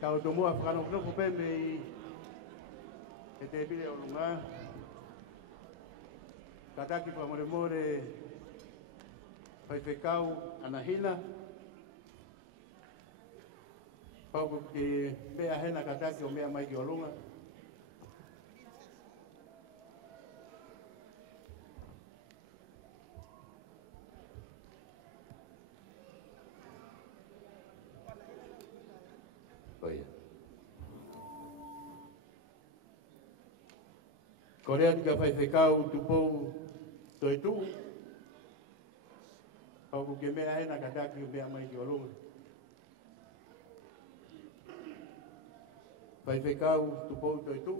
Tau tomua whakanokoko peme i te bile o lunga. Kataki pa more more whaiwhekau anahina. Pauku ki mea hena kataki o mea mai ki o lunga. Korea tika whaiwhekau tupou toi tu. Au ku ke mea e na kataki mea mai ki olunga. Pai whekau tu pou toi tu.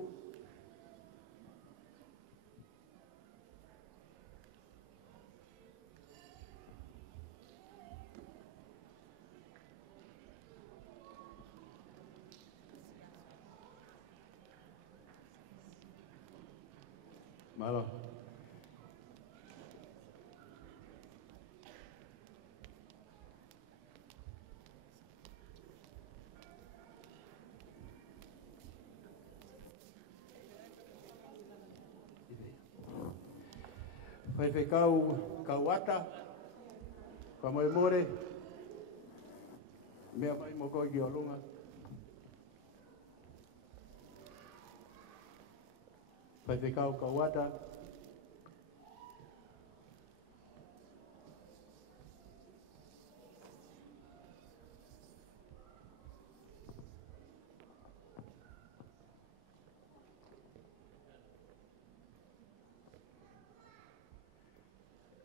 Malo. Pai whekau kauata, ka moe more, mea mai moko i o lunga. Pai whekau kauata,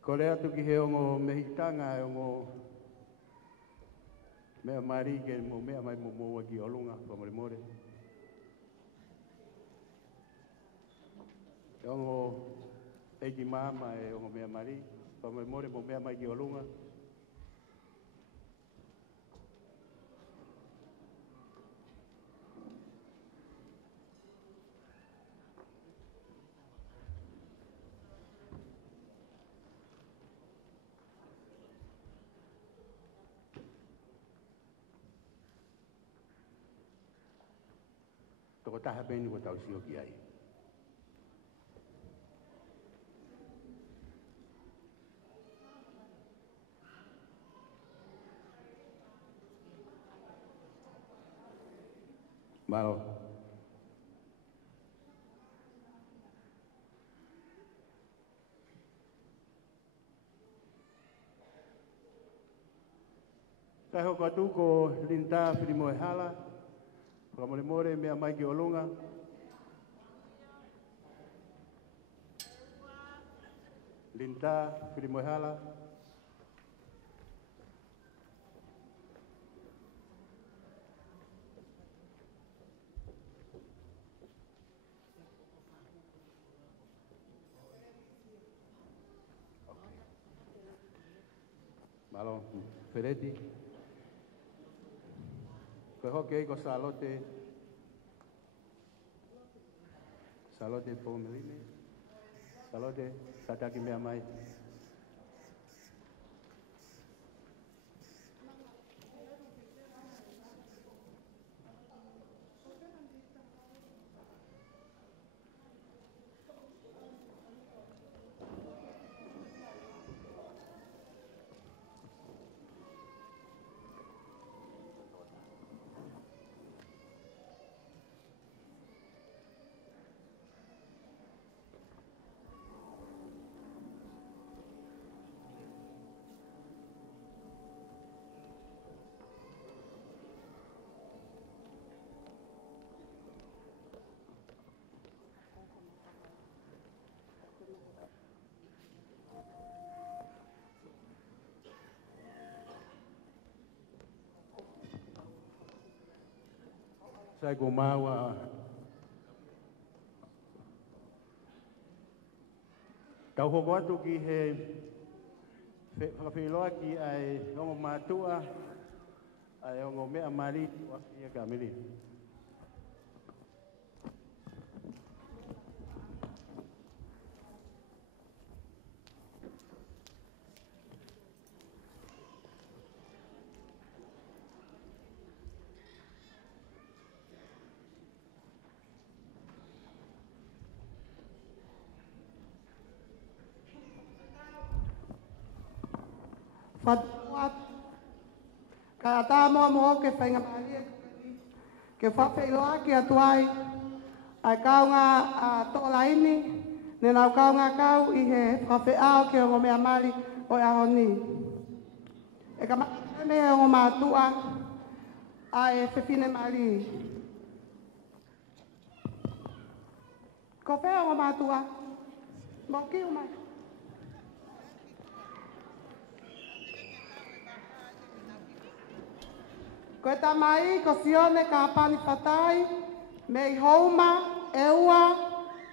ko rea tu ki he ongo mehitanga e ongo mea mari ke mo mea mai mo moa ki olunga pa more more. E ongo eiki mama e ongo mea mari pa more more mo mea mai ki olunga. Toko taha peni ko tau sio ki ai. Malo. Kai hoko atu ko linta whiri moe hala, ka more more mea mai ki olunga. Linta whiri moe hala. Malo, Fereti. Koe hoke ko salote. Salote Pomeline. Salote, tataki mea mai. Sai ko maua tau hoko atu ki he whakawhiloa ki ai ongo mātua ai ongo mea mari wa ia ka miri. Fatuat kaya tamo mo ke whainga maria ke whawhailoa ki atuai ai kau ngā tola ini ne nau kau ngā kau i he whawhaiao ke o mea mari o ahoni. E ka me o mātua ai whiwhine mari. Ko whea o mātua, mo ki o mai. Koe tamai, ko sione ka pani whatai, mei houma, eua,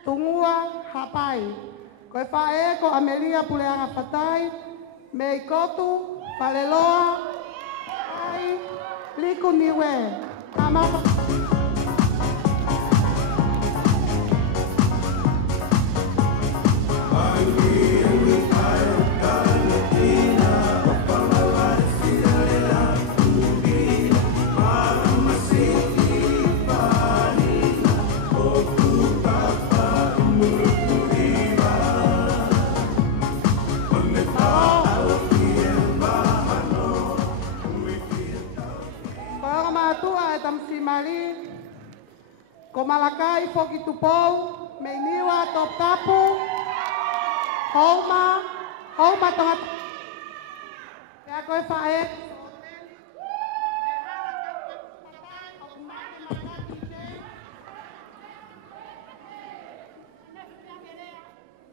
tungua, hapai. Koe whae ko Amelia puleanga whatai, mei kotu, whaleloa, ai, liku niwe. Tamama. Mari, ko Malakai foki tupou, mei niwa top tapu, houma tonga. Ya koe whae.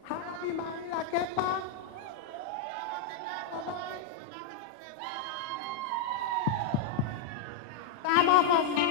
Hapi mari la kepa. Tama fasi.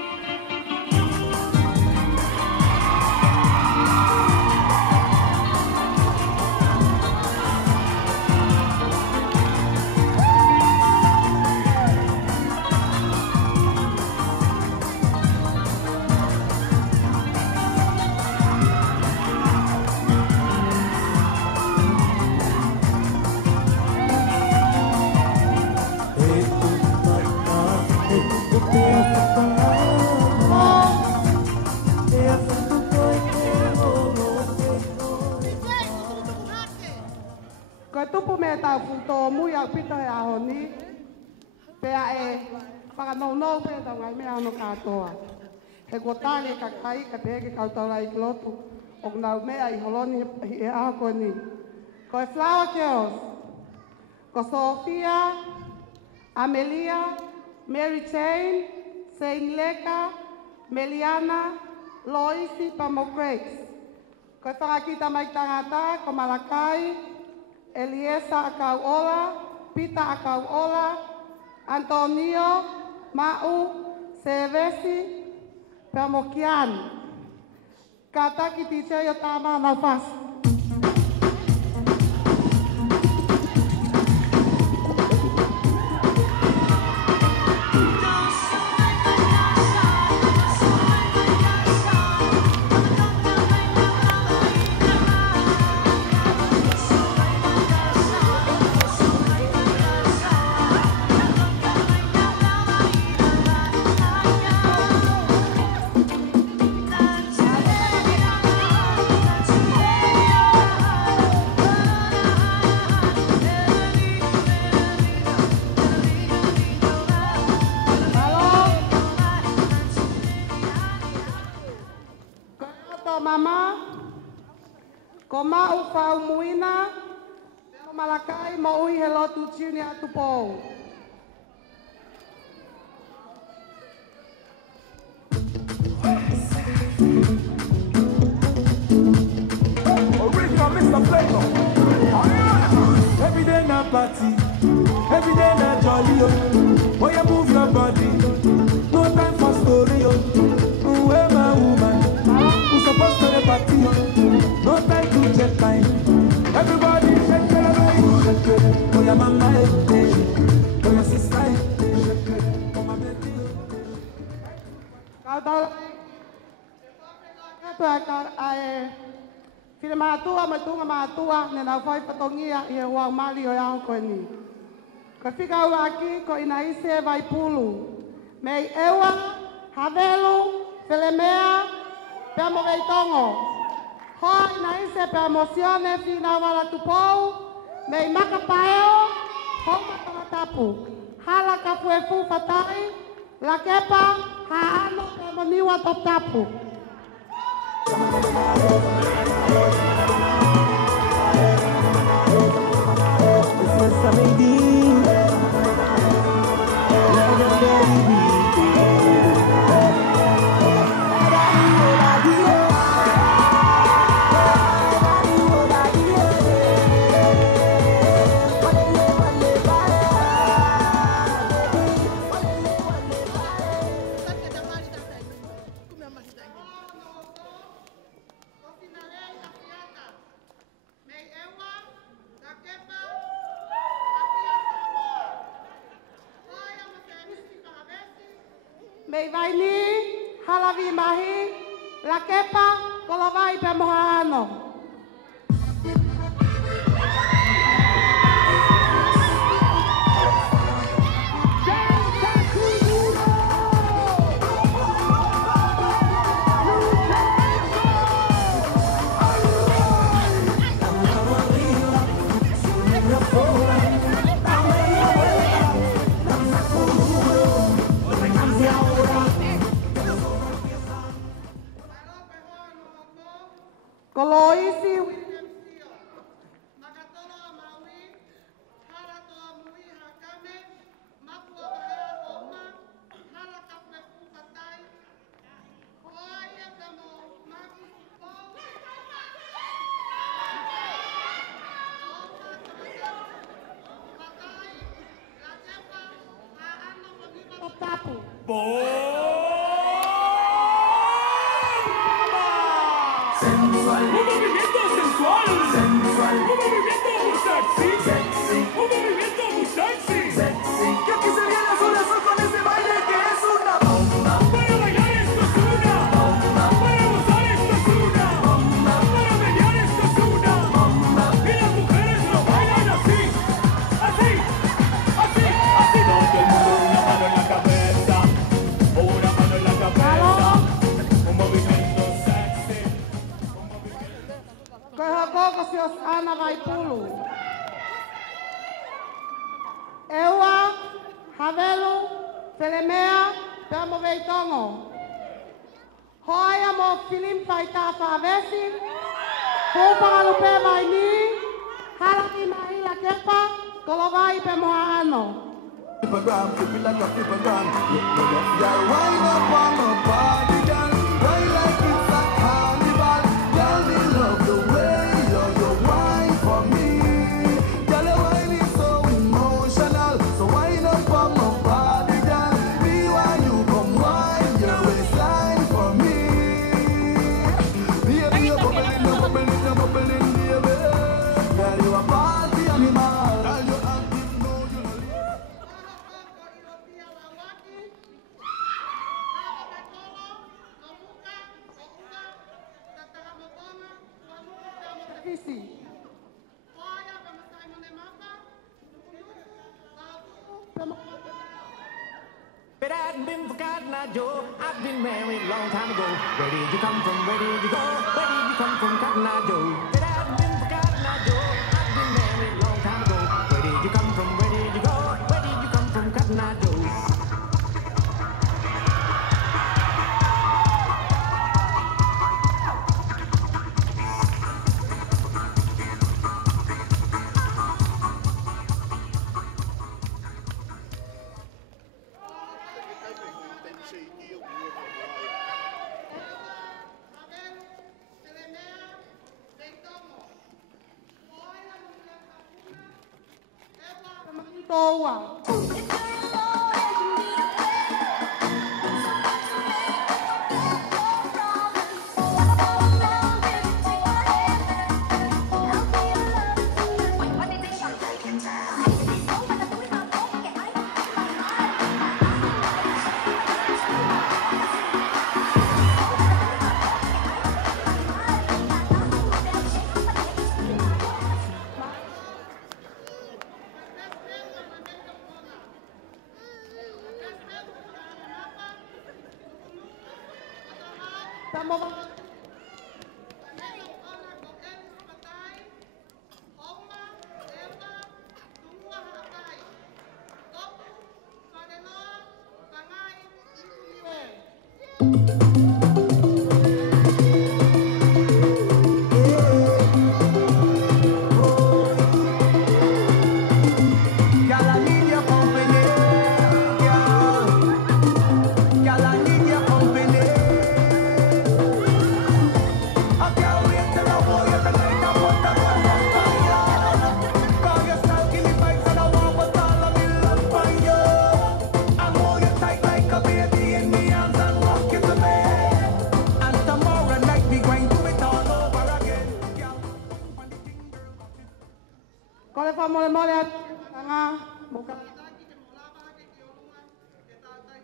Ko tupu me tau futo mui au pito e aho ni, pea e whakanounou pe tau ngai mea ano katoa. He ko tāne ka kai ka te heke kautau rai ki lotu, o nau mea I holoni e aho ko ni. Ko e Flower Girls, ko Sofia, Amelia, Mary Jane, Sein Leka, Meliana, Loisi Pamokrex. Ko e whakakita mai tangata, ko Malakai, Eliesa Akauola, Pita Akauola, Antonio, Mau, Sevesi, Pamokian. Kataki tiche yo tama na fas. Mama, ko mau whau muina, ko Malakai mo ui he lotu tiuni atu pou. Original Mr. Flavor. Every day na party, every day na jolly. Oh, you move your body, no time for story. Where my woman? Supposed to the party, no time to check time. Everybody shake it, shake it. Oh, your mama, oh, your sister, shake it. Oh, my baby. File mātua, mai tunga mātua, ne nau whai patongia I he wau mali o iau koe ni. Ko whika ua aki, ko ina ise vai pulu. Mei ewa, havelu, felemea, pea mo kei tongo. Hoa ina ise pea mosione whina wala tupou, mei makapaeo, homa tonga tapu. Hala ka fuefu fatai, la kepa, haano pea moniwa top tapu. Mei vai ni, halavi mahi, la kepa, kolavai pe mohano. Koloisi William Sio, Makatolo Amaui, Harato Amui Hakame, Mapua Bahea Oma, Halakape Pukatai, Hoaya Kamo Maki Supo, Patai, Lajepa, Haano Pagima Tapu. Sensual, un movimiento sensual, sensual, un movimiento muy sexy, sexy, un movimiento muy sexy, sexy. Que aquí se viene azul azul con ese baile que es una bomba. Para bailar esto es una bomba, para gozar esto es una bomba, para bailar esto es una bomba. Y las mujeres lo bailan así, así, así, así. Todo el mundo una mano en la cabeza, una mano en la cabeza, un movimiento sexy. Koe hakoko si os ana vai pulu. Eua, Havelu, Telemea, Pemo Veitongo. Hoia mo filim pai ta whawesi, Hōpangalupe vai ni, Halaki mai la kepa, Kolovai pe moa ano. Flippergram, flip it like a flippergram. Girl, wind up on my body, girl. Why like it's a carnival? Girl, me love the way you wine for me. Girl, your wine is so emotional. So wind up on my body, girl. Me want you come wine your waistline for me. Baby, you're bubbling, you're bubbling, you're bubbling, baby. Girl, you a party animal. Girl, you active, no, you know. Isi. But I hadn't been forgotten, now, Joe. I've been married a long time ago. Where did you come from? Where did you go? Where did you come from, Cotton Eye Joe? But I hadn't been forgotten, now, Joe. I've been married a long time ago. Where did you come from? Where did you go? Where did you come from, Cotton Eye Joe? Toa.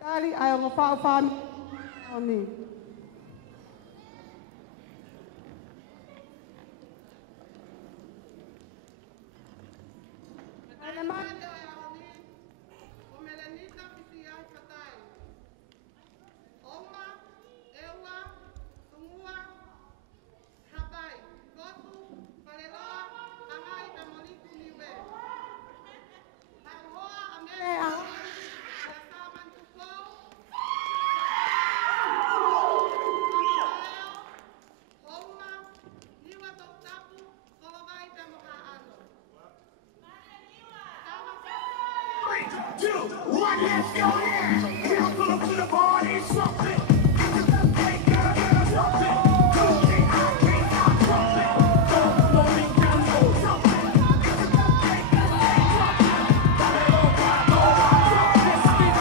Kari ai o whao whami o ni. Tēne mai o ni, o Melanita pisi ai whatai. Oma, eua, tungua, hapai, gotu, whareroa, angai, ta moliku niwe. Hai hoa, a mele a hoa, a saman tuko, Oma, niwa tok tapu, kolowai ta moka ano. One, let's go! Girl, pull up to the party, something. Hey, girl, something. Something, I can't stop something. Morning, girl, something. Hey, girl, something.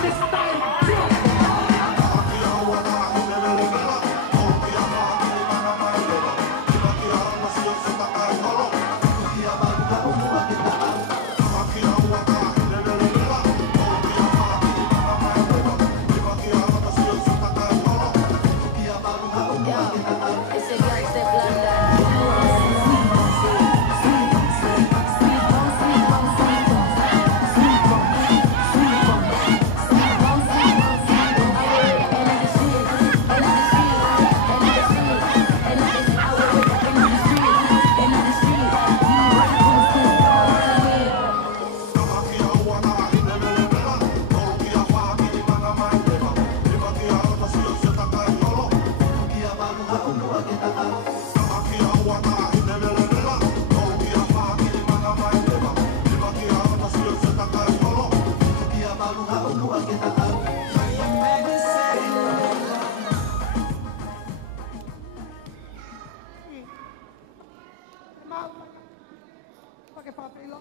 This time, Pakai papelo.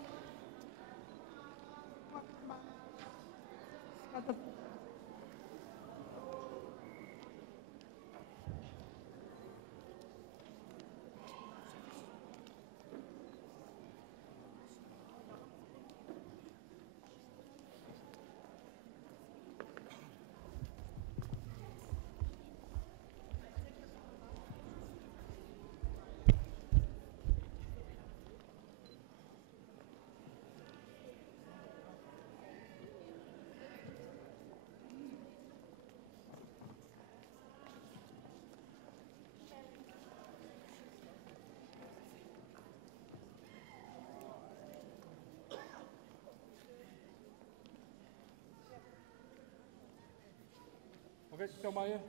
Okay, tell Maya.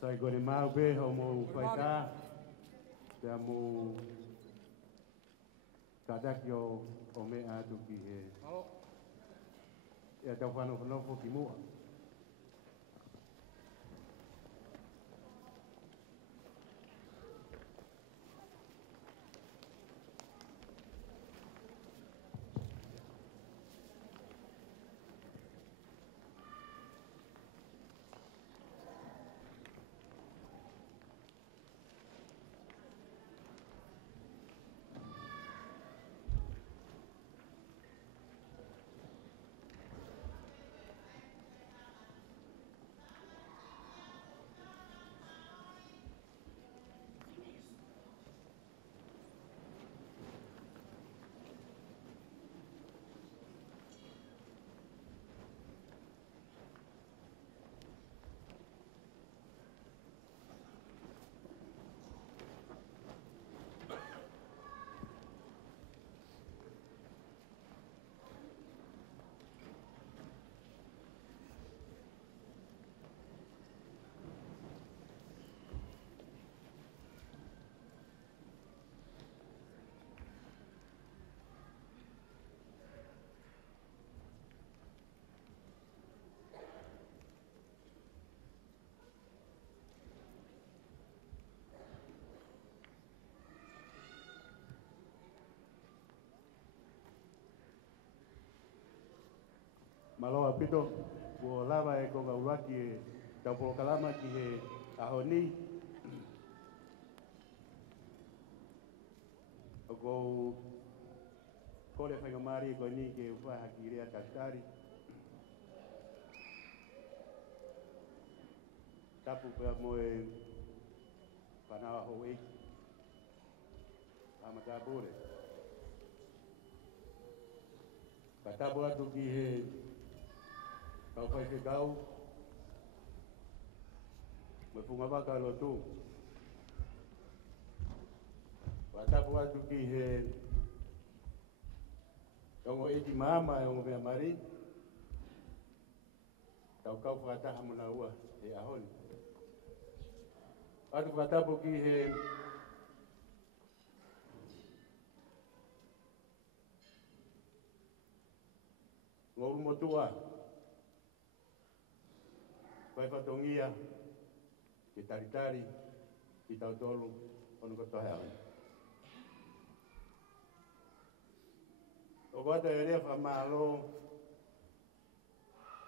Sai gore mau be ho mo whaita. Te mo kadakio o me atu ki he. Hello. Ia tau whanofo ki mua. Maloa pito, ko lava e ko gauraki e taupolo kalama ki he ahoni. O ko kore whaingamari ko ni ke uwhaha ki rea kastari. tapu pea mo e whanawa ho e amatabure. Ka tapu atu ki he kau whai ke kau me punga waka lo tu. Ka tapu atu ki he ongo eti mama e ongo mea mari tau kau whakataha mona ua e ahoni. Atu whakatapu ki he ngoru motua whai whatongia ki taritari ki tautolu onu katoa hea. O kata e rea whamalo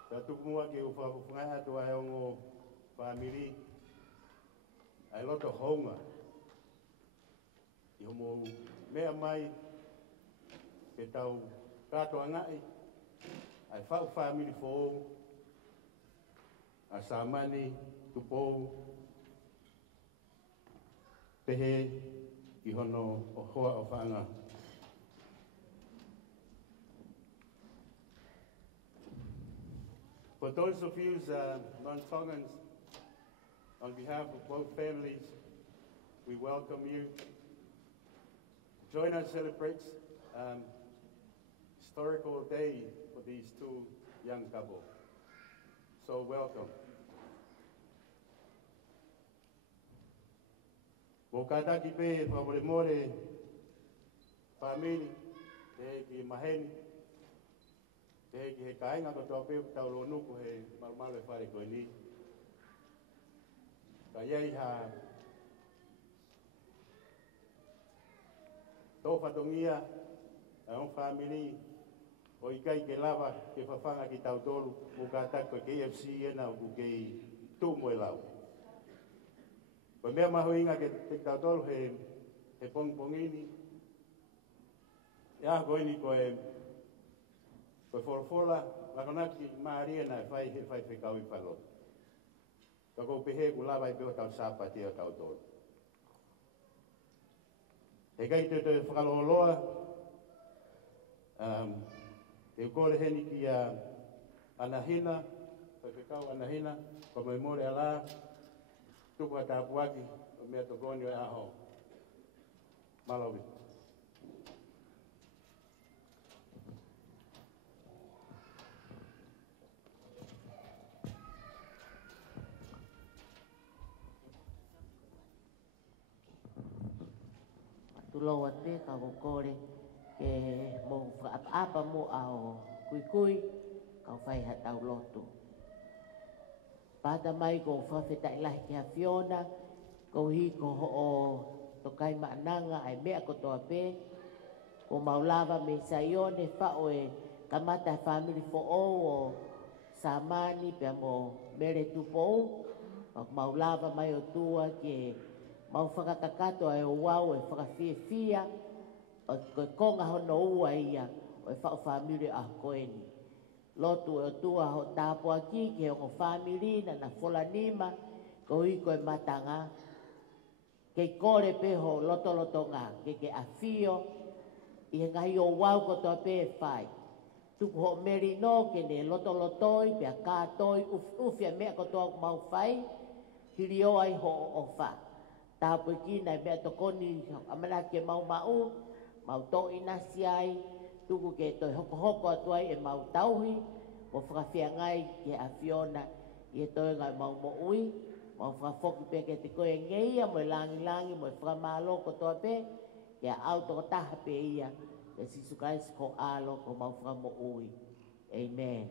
ta tukumua ki u whafufungai atu ai ongo whamiri ai loto honga i homo mea mai ke tau kato angai ai whau whamiri fo a samani tupou pehe i hono o hoa o whanga. For those of you non-Tongans, on behalf of both families, we welcome you. Join us celebrate historical day for these two young couples. So welcome. Wokataki pe whaporemore family te ki maheni te ki he kainga ko tō pēu tau lo nuku he marumalo e whare koe ni. Ka iei ha tō whatongia a on family o i kai ke lava ke whawhanga ki tau tolu o ka tako ke KFC ena o ku kei tū moe lau. Ko mea maho inga ke te tau tolu he pongpongini ia koe ni koe whorofora lakonaki maaria na whai whikau i whalo. Ka kou pehe ku lava i peo tau sāpati o tau tolu. He kai te whakaloloa te kore heni ki a anahina, whikau anahina, ko mai more ala, tuku a tāpuaki, o mea tokoni o e aho. Malawi. Tuloa te ka kokore ke mo whaapa mo ao kui ka whai hatau lotu. Pata mai ko whawhetai lahi ki a Fiona, ko hi ko o tokai maananga ai mea ko toa pe, ko maulava me saione whao e kamata family fo o samani pe mo mere tupou, maulava mai o tua ke mau whakakakato e o wau e whakawhiawhia o koe konga hono ua ia o e whao whamiri a koeni. Lotu e o tua ho tāpua ki ke o whamiri na wholanima ko i koe matanga kei kore peho loto ngā ke awhio i he ngahi o wau ko toa pe whai. Tuku ho meri no ke ne lotoi pe a kātoi ufia mea ko toa mau whai hiri o ai ho o wha. Tāpui ki nai mea tokoni amana ke mau tō inasi ai, tuku ke toi hoko atuai e mau tauhi, mo whakawhia ngai ke a Fiona i e toi ngai mau mo ui, mau whakafoki pe ke te koe ngeia, mo e langi, mo e whakamalo ko toa pe, ke a au toko taha pe ia, ke sisukaisi ko alo ko mau whakamo ui. Amen.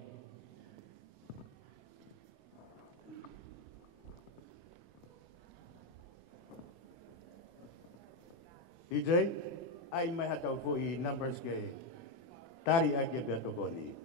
DJ, ai mai hatau fo i numbers ke tari ake pe tokoni.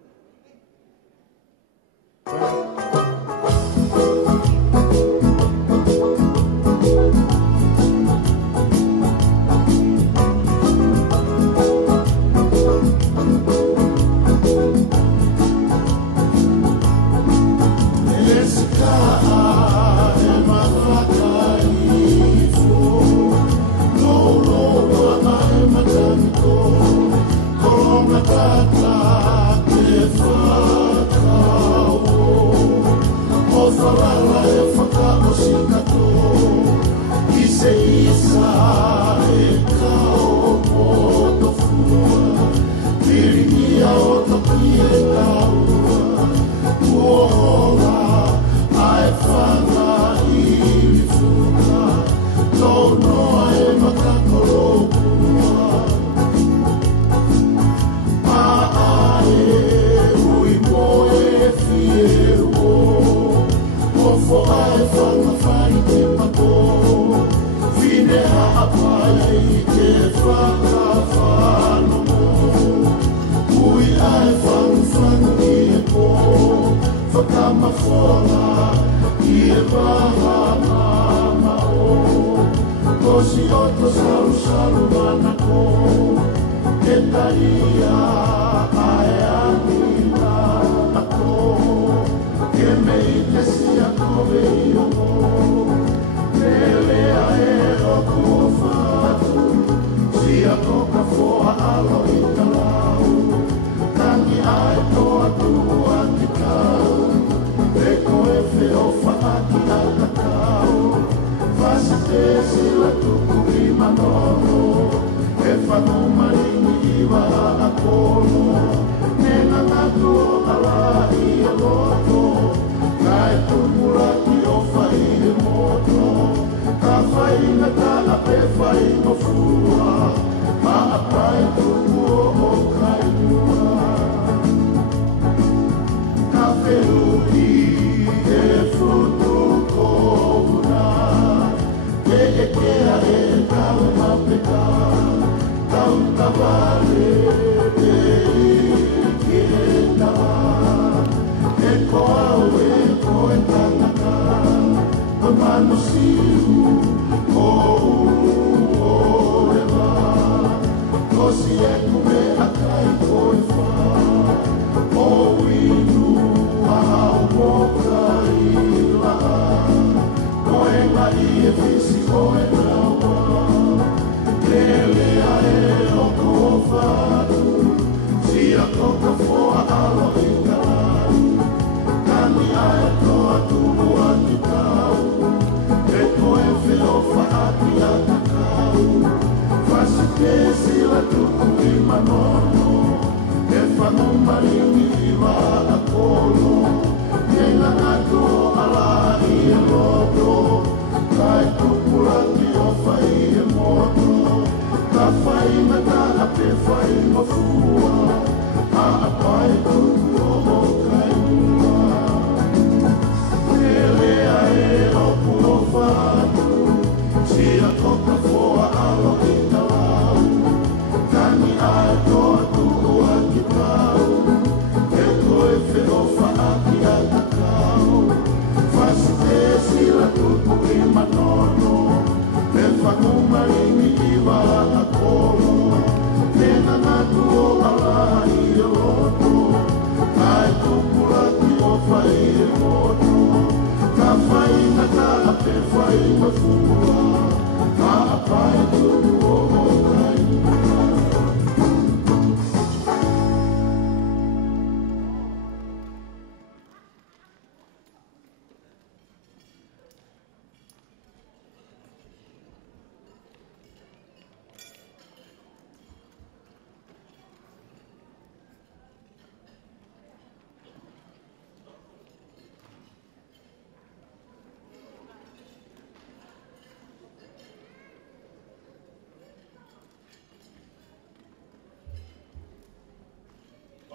This God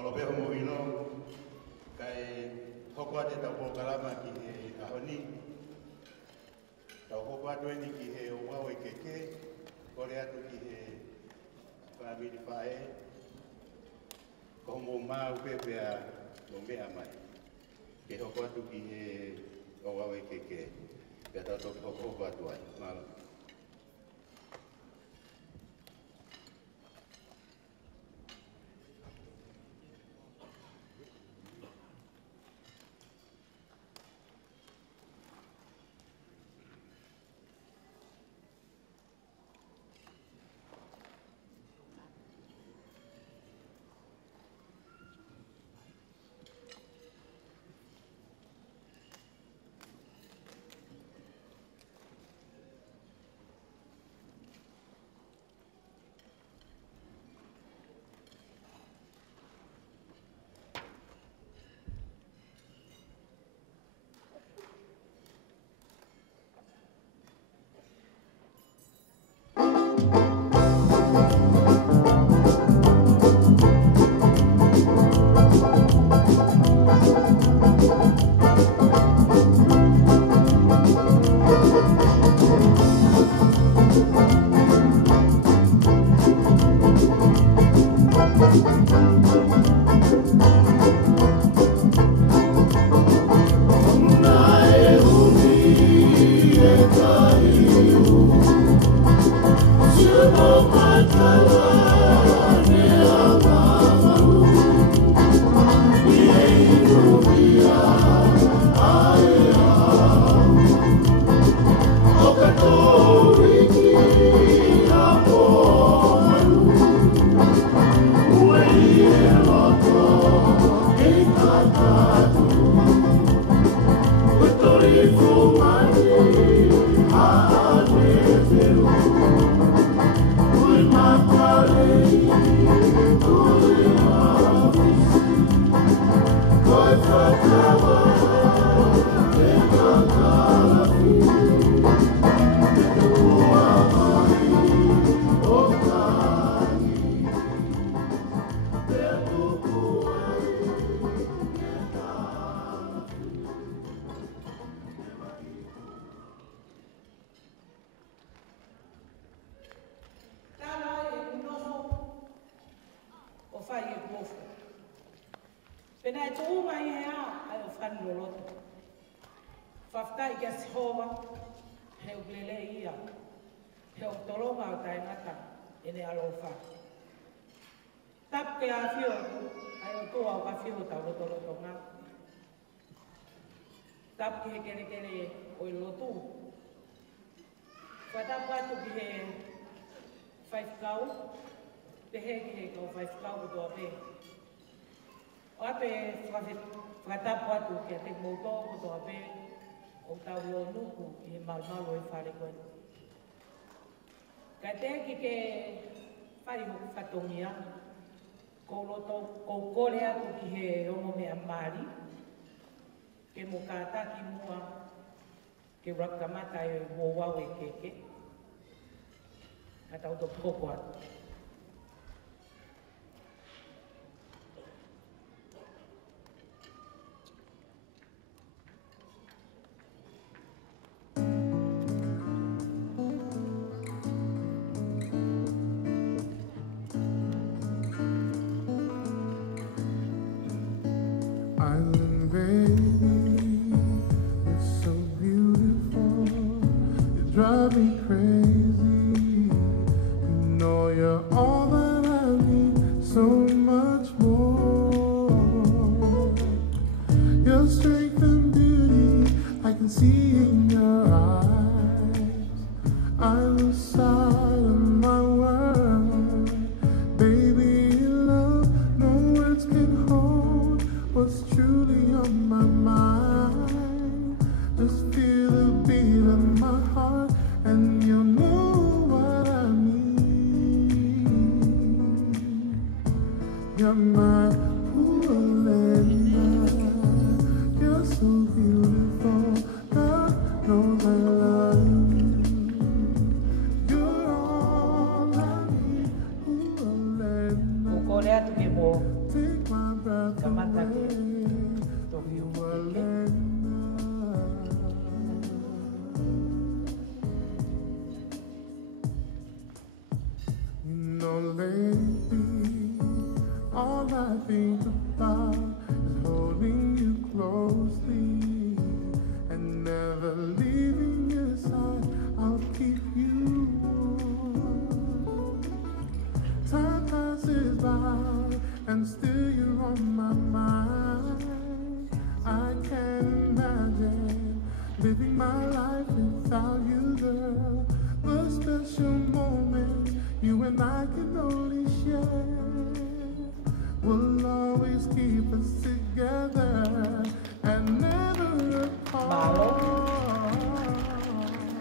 Olo peho mo ino, kai hoko ate tau po kalama ki he ahoni, tau hoko atu eni ki he uau e keke, kore atu ki he whamiri whae, ko mo mau pepea no mea mai, ke hoko atu ki he uau e keke, pia tau hoko atu ai, malo. Pena e tō mai hea, ai o whanua roto. Whaftai kia sihoma, he o glele ia. He o toronga o tai ngata, e ne alo wha. Tap ke a whio, ai o tō au ka whio tau roto roto ngā. Tap ki he kere kere o i lotu. Wha tap atu ki he whaifkau, te he ki he kau whaifkau o tō ape. O ape whakatapu atu kia te mōtō o tō ape o tau o nuku i he malmalo i whare koe. Ka te ki ke whare hoku whatongia, kou kore atu ki he rongo mea Māori, ke mo kātaki mua ke rakamata e wōwau e keke, ka tau tō poko atu. Island baby, you're so beautiful, you drive me crazy. You know you're all that I need, so much more. Your strength and beauty, I can see in your eyes. I lose sight of my world, baby, love, no words can hold what's truly on my mind. Just feel the beat of my heart and you'll know what I mean. You're my Ulena, you're so beautiful, God knows I love you. You're all I need, Ulena. Kore atu ke mō Take my breath kamata ke away. tohi o You are keke. You know, lately, all I think about is holding you closely and never leaving your side. I'll keep you warm. Time passes by and still you're on my mind. I can't imagine living my life without you, girl. The special moments you and I can only share will always keep us together and never apart.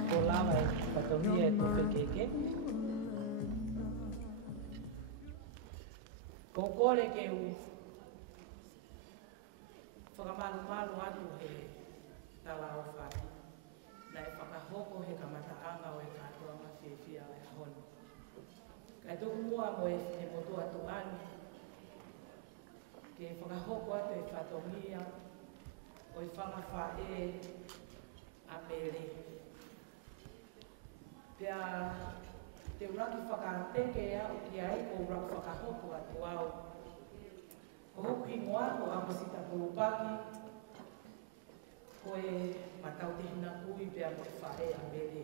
Ko lawa e whatongia e toke keke. Ko kore ke u whakamalu atu he tala o whare. Nai whakahoko he kamataanga o e kātua mawhiawhia o e honu. Kai tuku mua mo e motu atu anu. Ke whakahoko atu e whatongia o i whangawha e a mere. Pea te uraki whakateke au ki ai ko uraki whakahoko atu au. Ko hoku i moa ko amasita purupaki, ko e matau te hina kui pea mo e whae a mere.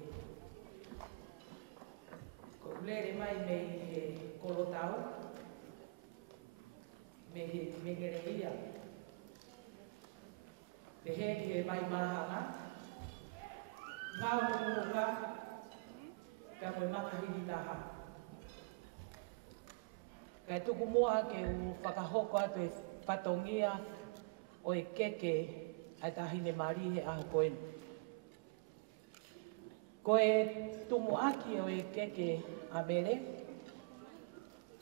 Ko ulere mai me he kolotau, me he mengere ia. Te he ki he mai mahanga, mau nukunuka, ka moe makahiri taha. Kai tuku moa ke u whakahoko atu e whatongia o e keke ai tahine mari he aho koenu. Ko e tumu aki o e keke a mere,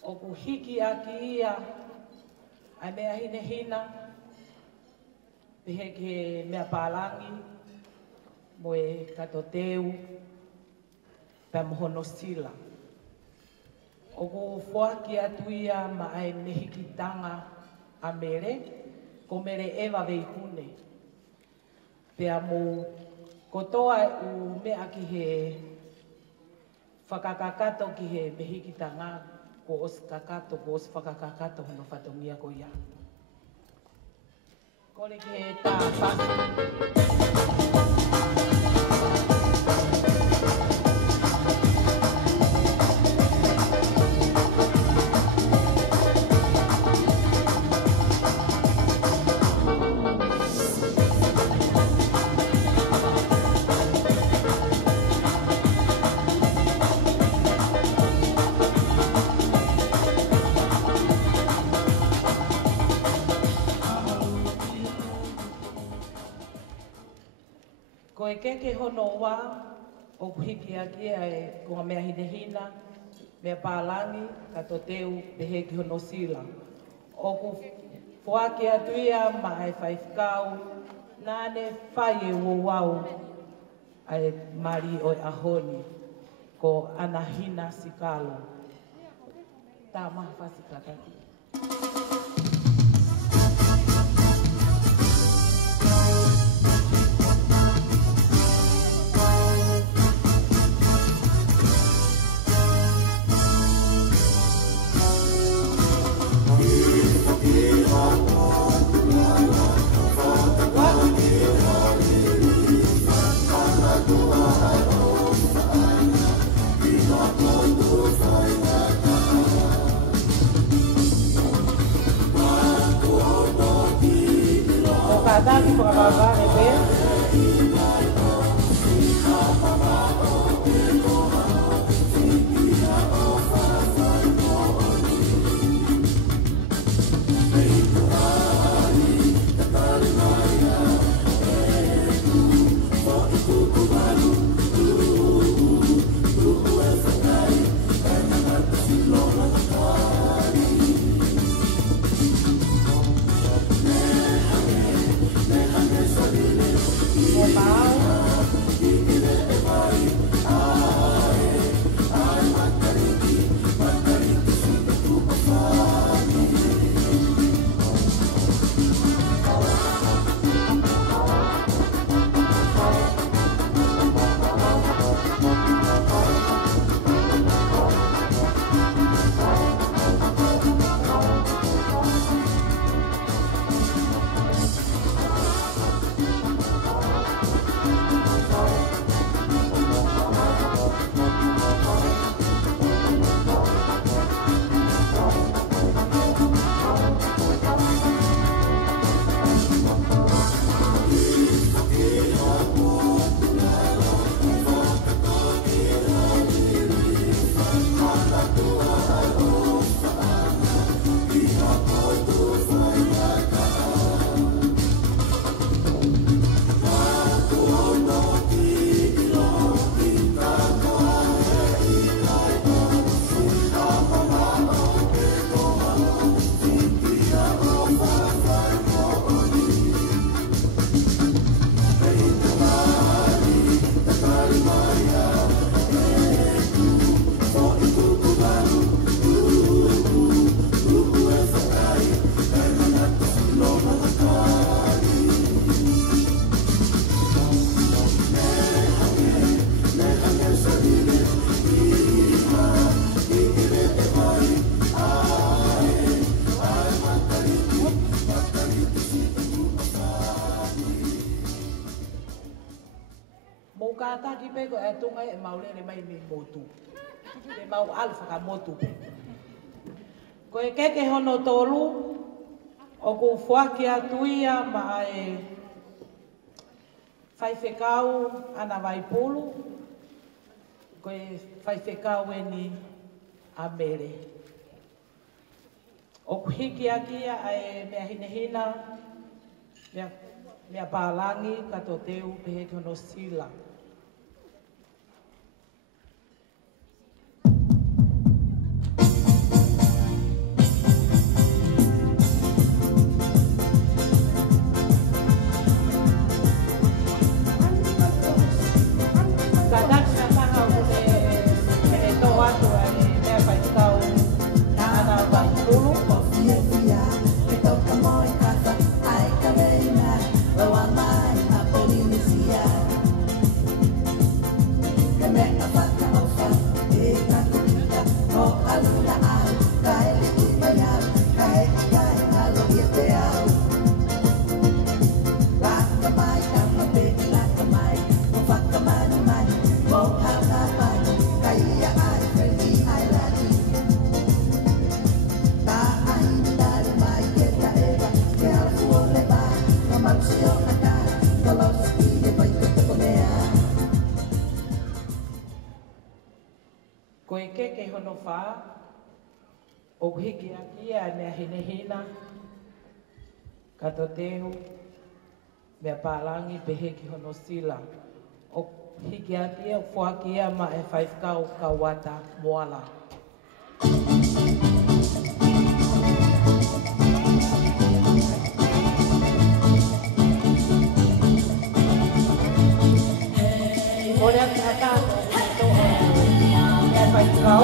o ku hiki aki ia ai mea hine hina, pehe ke mea pālangi, mo e katoteu, pe mohono sila. O ko whoaki atuia ma ai mehikitanga a mere, ko mere ewa veikune. Pea mo kotoa u mea ki he whakakakato ki he mehikitanga, ko os kakato, ko os whakakakato hono whatongia ko ia. Kore ki he tā pasi. Ko e keke hono wā, o kuhiki aki e kua mea hinehina, mea pālangi, kato teu, pehe ki hono sila. O ku whoake atuia ma e whaifkau, nāne whai e wau ai mari o ahoni, ko anahina sikalo. Tā maha whasikataki. Kadang pengalaman itu. Tāki peko e tunga e maurere mai me motu. E mau alfa ka motu. Ko e keke hono tolu, o ku whaki atuia ma e whaiwhekau ana waipulu, ko e whaiwhekau e ni a mere. O ku hiki akia e mea hinehina, mea pālangi kato teu pehe hono sila. ke hono whā, o hiki a kia nea hinehina, kato tehu, mea pālangi pe hiki hono sila. O hiki a kia, o whakia ma e whaifkau ka wata moala. Ora kata to e vai kau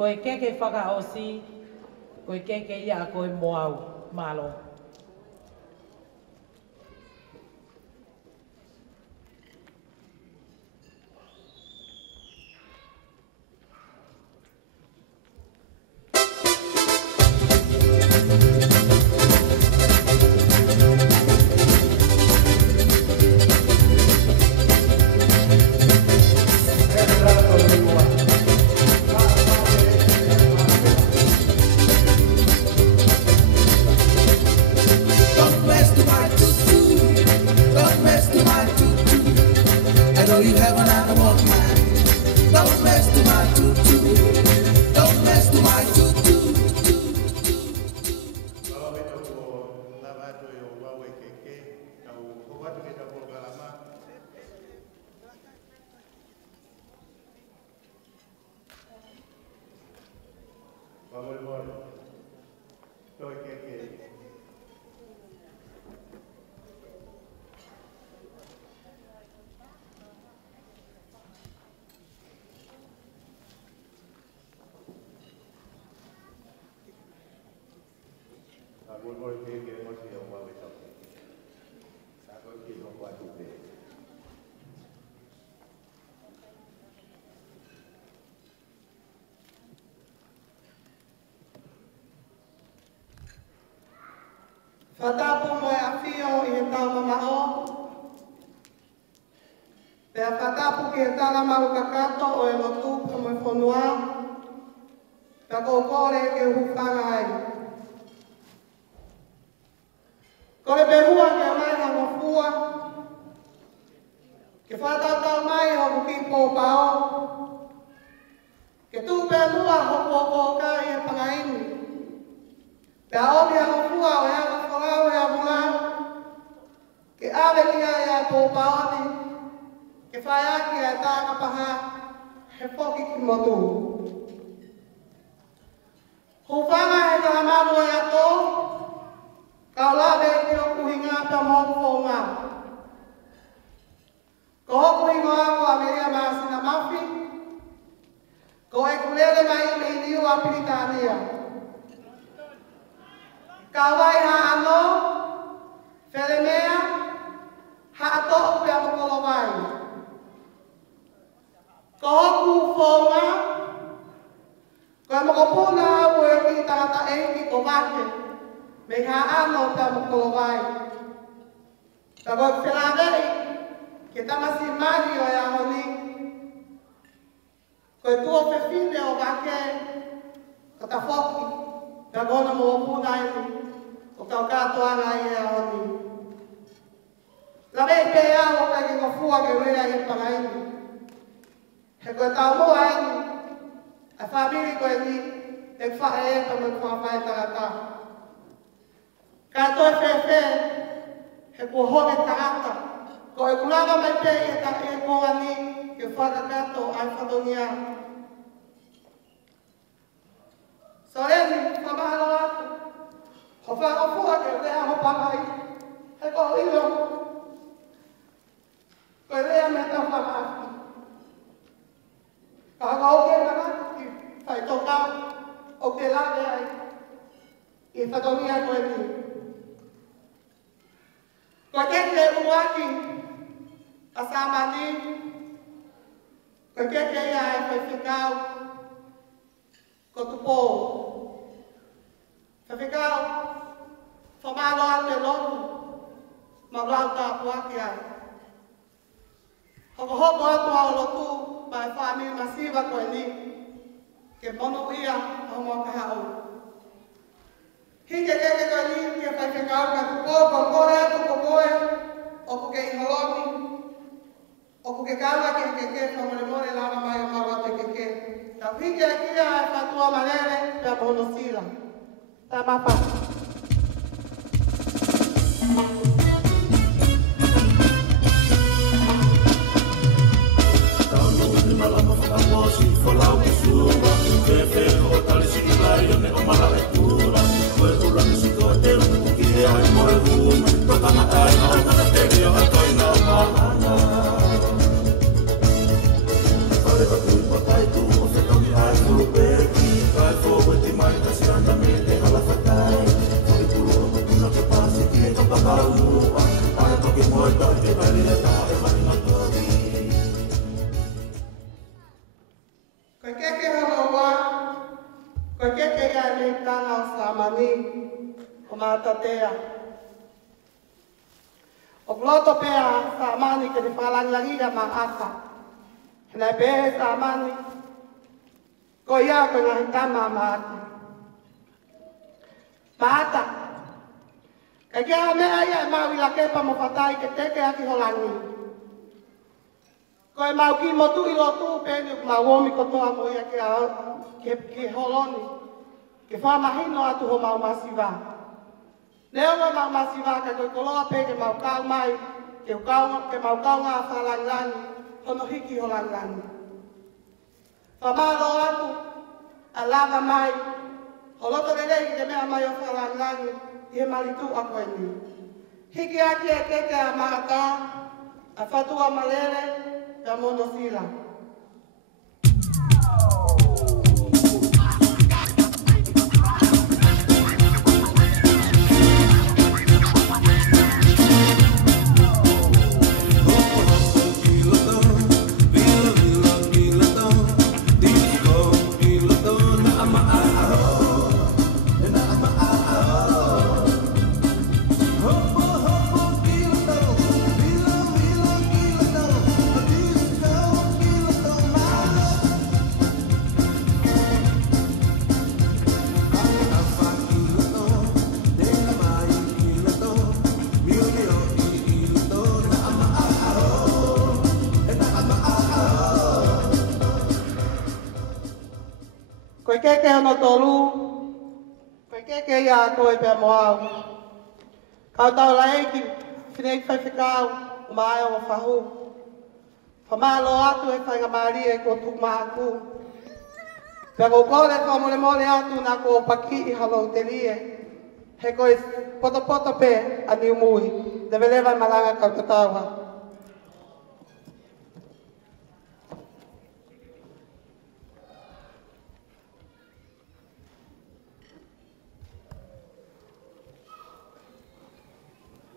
koe keke whakaosi, koe keke ia koe moau, malo. You have an animal mind. Don't mess to my tutu. Don't mess to my tutu. Whatapu mo e awhio I he tau mamao. Pea whatapu ki he tala maru kakato o e lotu pa mo e whonua. Pea kōkore ke hupanga ai. Kore perua ke mai hango fua. Ke whatatau mai hoku ki pōpao. Ke tū perua hoku o kōka I he pangaini. Pea omi hango fua o ea whakau ea mulai. Ke awe ki a ea pōpaoni. Ke whaiaki a tāka paha. He whoki ki motu. Hupanga he kalamaru e ato. Kau lawe ki o kuhinga pia moku whonga. Ko hoku ingo ako a meria maasina mafi. Ko e kulele mai me iniu a Piritania. Kawai ha ano, Felemea, ha ato o pia mokolo mai. Ko hoku whonga, ko e mokopuna au e ki tangata e ki ko wake, me ha ano pia mokolo mai. Ta koe whenaweri, ke tamasi mari o e ahoni, ko e tua whewhine o wake, ko ta whoki, ta gona mo opuna e ni. O kau katoa ngai e ahoni. La vei pe ao kai ki ngofua ke rea I pangaini. He koe tau moa e ni. A whamiri koe ni. E wha e pa me kua whae tagata. Katoe whewhe. He kua hone tagata. Ko e kulanga mai pe I e ta e koa ni. Ke whakakato ai whatonia. Soreni, whamahalo aku. Ho whakafua ke rea ho pangai. He ko ilo. Ko rea me tau whakaafi. Ka haka oke manatu ki whai toka o te lage ai. I whatonia koe ni. Ko keke uwaki asama ni ko keke ya e whaiwhikau ko tupo. Whaiwhikau whamalo ate lotu maurau ka puaki ai. Hoko atu au lotu mai whaami masiva koe ni ke mono ia au mua ka hau. Hike keke koe ni ke whaiwhikau ka tupo ko kore atu ko koe o ku ke iholoni o ku ke kaua ke keke whamore more lava mai o maua te keke. Tau hike akia e whatua marere pia mono sila. Tā mapa. Koe keke hanoa, koe keke ia ni tanga o Samani, o Mātatea. O kloto pea Samani ke ni whalangirangira ma ata. Hena pehe Samani, ko ia koe ngahi tama ma ata. Ma ata, kai kia mea ia e mau ila kepa mo whatai ke teke aki holangi. Koe mau ki motu i lotu pēni ku mau omi kotoa mo ia ke holoni. Ke whamahino atu ho mau masiva. Neo ngā mau masiva ka koe koloa pē ke mau kau mai, ke mau kau ngā whalangirangi, hono hiki holangirangi. Whamalo atu, a lava mai, ho loto rerei ke mea mai o whalangirangi, i he maritu a koe ni. Hiki aki e teke a maata, a whatua malere, ka mono sila. Koe keke ono tolu, koe keke ia koe pia moau. Kau tau la eiki, whinei whaiwhikau, o mai o whahu. Whamalo atu e whainga maari e ko tuk maaku. Pia ko kore whamole mole atu na ko paki i halo te lie. He koe poto poto pe a niu mui, lewe lewa malanga kau tatawa.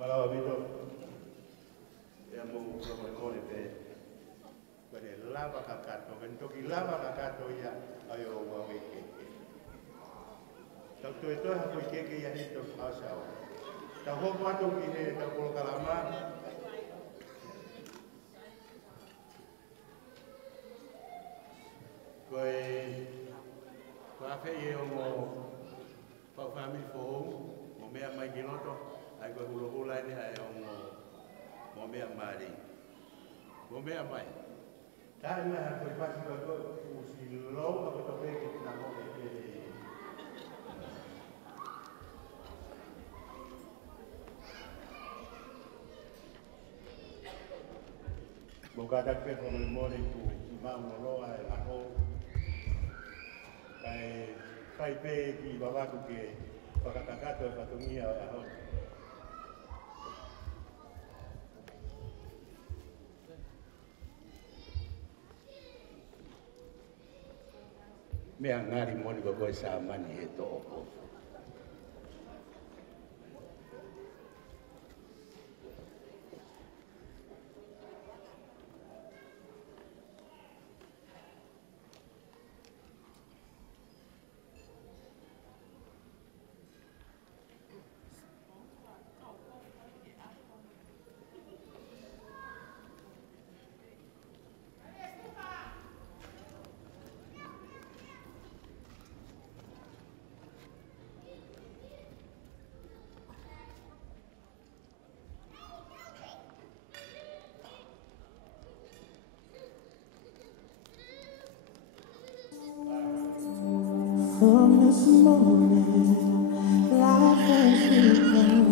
Malawa vito, e amu mole pe, kone lava kakato, kone toki lava kakato ia ayo wawe keke. Tau tu eto hapu keke ia hito asau. Tau hopo atu ki he tau kolo kalama. Koe afe e o mo pau family fo mo mea mai giloto. Ai koe hula hula ni ai o mo mea mari. Mo mea mai. Tai mea koe pasi koe usi lau a koe tope ke tina mo e mo kada pe ko mo ku ma mo loa e la ho. Kai pe ki babaku ke pakakakato e patungia e ho. Mea ngari moni ko koe sa mani e tōko. From this moment, life has begun.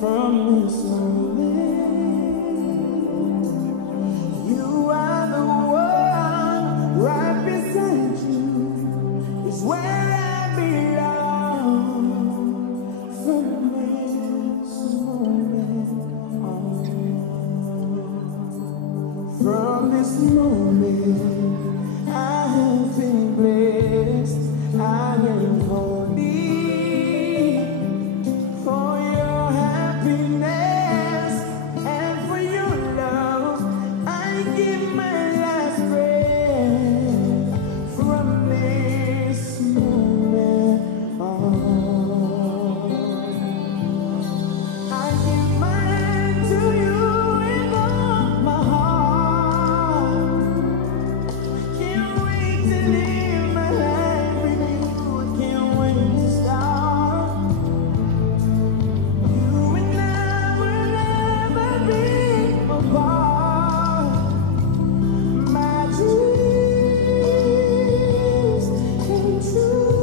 From this moment, you are the one. Right beside you is where I belong. From this moment on. From this moment, I have been blessed. I am holy for your happiness and for your love. I give my last breath. From this moment on, I give my hand to you with all my heart. Can't wait to live my life with you. I can't wait to start. You and I will never be apart. My dreams came true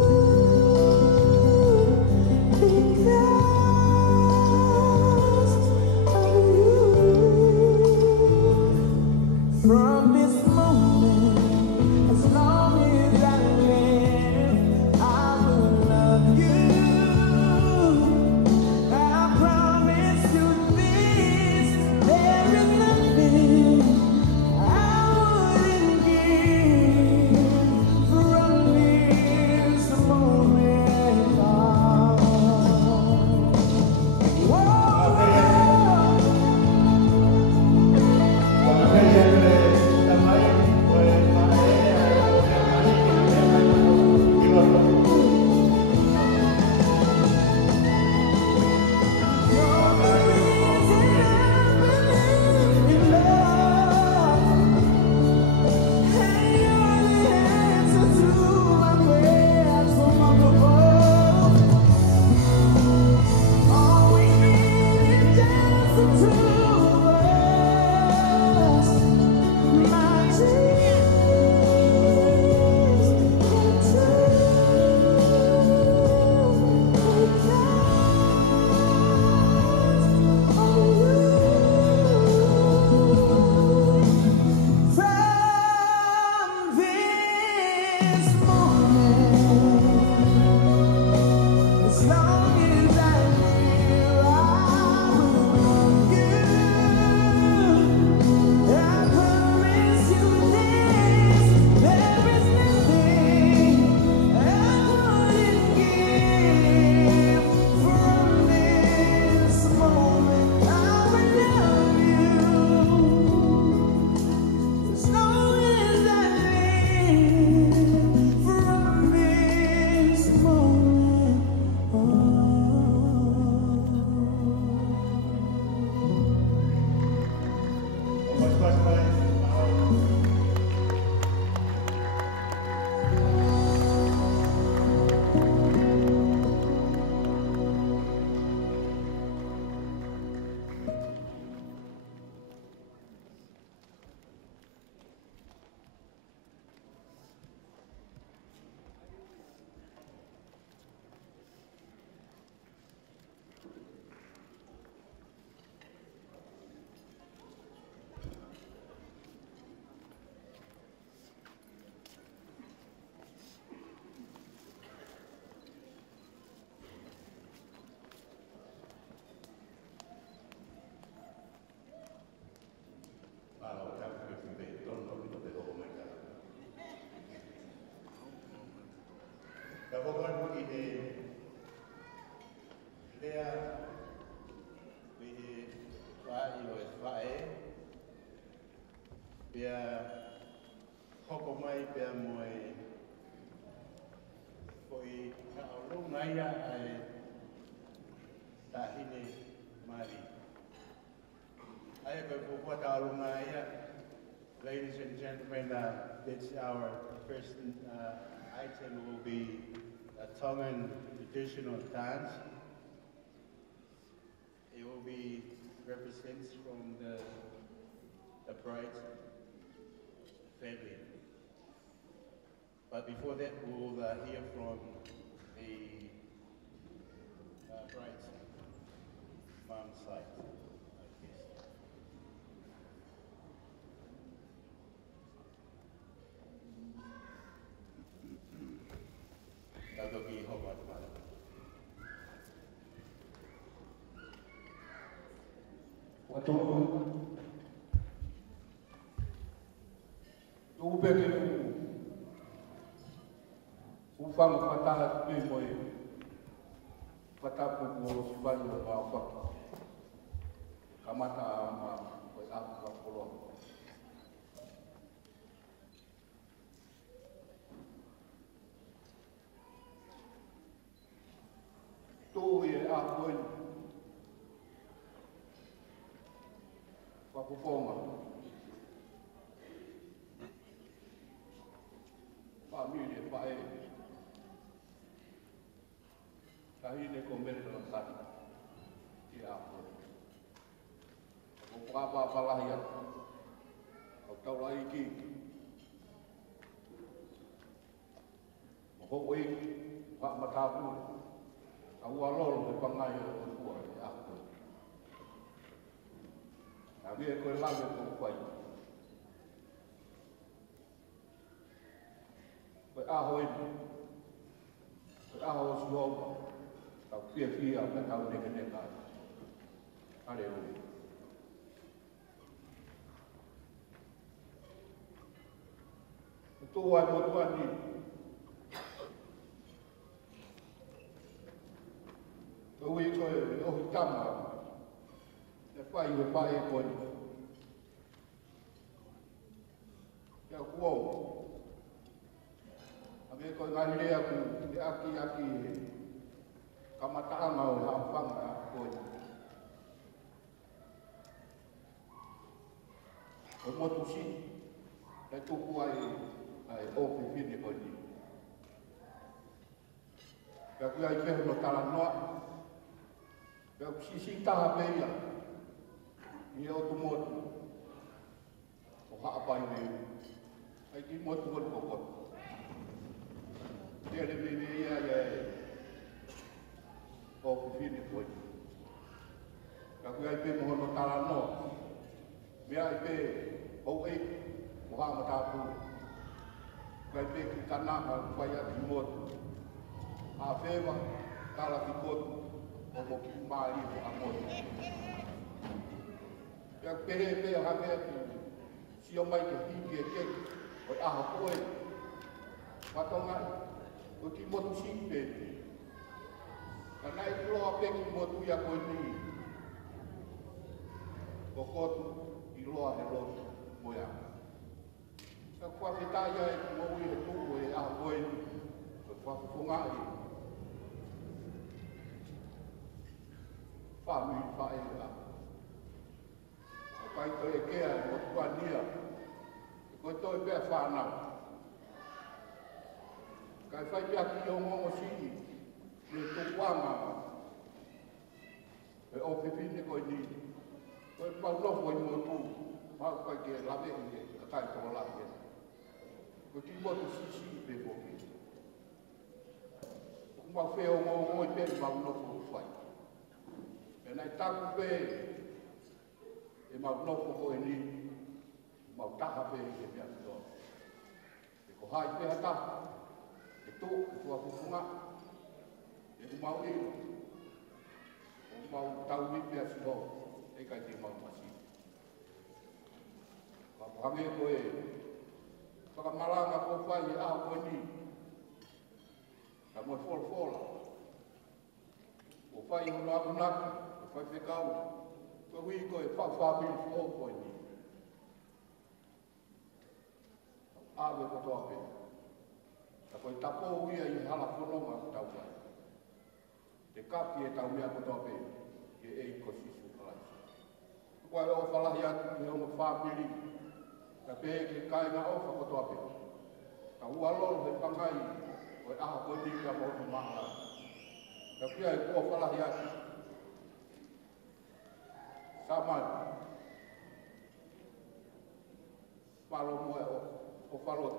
because of you. From this moment, as long as I live, I will love you. I promise you this, there is nothing I wouldn't give. From this moment on. Whoa. From this moment, as long as I live, I will love you. I promise you this, there is nothing I wouldn't give. From this moment, I will love you. As long as I live, from this moment on. Ladies and gentlemen, this our first item will be a Tongan traditional dance. It will be represents from the bride's family. But before that, we'll hear from the bride's mom's side, I guess. That'll be Hobart, Mother. Ufang patah tu moi, patah pukul sebalik apa, kamata ama, apa pulau. Tu ye apa ni? Apa forma? Família, pai. Kahine komere dalam tadi. Ya apa? Apa apalah ya? Kau tahu lagi. Mohoi, pak matapu. Awalol ke pangai kuat ya apa? Nabi ekor lagi kuat. Berahoi, berahoi suam. Tahu fia tak tahu dekat. Haleluya. Tuan ni. Kau hitam lah. Lepas itu baik pun. Ya kuau. Habis kau ngali aku, aki. Kamataan mau hafang aku. Omotusi. Itu kuai ofi fini koni. Aku ai pe no kala noa. Aku sisi taha pe ia. Ia otomotu. O apa ini? Ai di motu kokot. Dia le ia ya. O fini koni. Aku ai pe mo no kala noa. Ia ai pe o e o ha matapu. Kai pe ki kana ka ia di motu. A fema kala ki kotu. Como que marido amor. Ya pe ha pe si o mai ke ke o a ha ko e. Patonga o ki motu simpe. Kana i lo pe ki motu ya ko ni. O kotu i lo a lo mo ya. Sa kwa pe ta ya mo wi tu e a ko e. Fa funga i. Família vai lá. O pai foi que é o quania. O toi pe fana. Kai fai pe aqui o mo sini. Le to kwama. E o pepine ko ni. Ko pa no foi mo tu. Ma ko que la ve ni kai to la ke. Ko ti mo tu sisi pe ko ki. Ko ma fe o mo pe ma no ko fai. Nai taku pe e mau noko ko ni mau taha pe e mea to e ko hai pe hata e to ko funga e mau e mau tau ni pe asino e kai te mau masi ka pame ko e ka malanga ko pai a ko ni ka mo fol o pai ho na Foi ficar o rico e família fogo ali. Ave com tua pena. Depois tapou o ia e hala fono mas tau vai. De capi e tau mea com tua pena. E ei cosisu para isso. Qual é o falar já de uma família? Tapi que cai na ofa com tua pena. Tau alol de pangai. Oi ah podi ka mo mahal. Tapi ai ko falar já Saman. Falo mo o falo.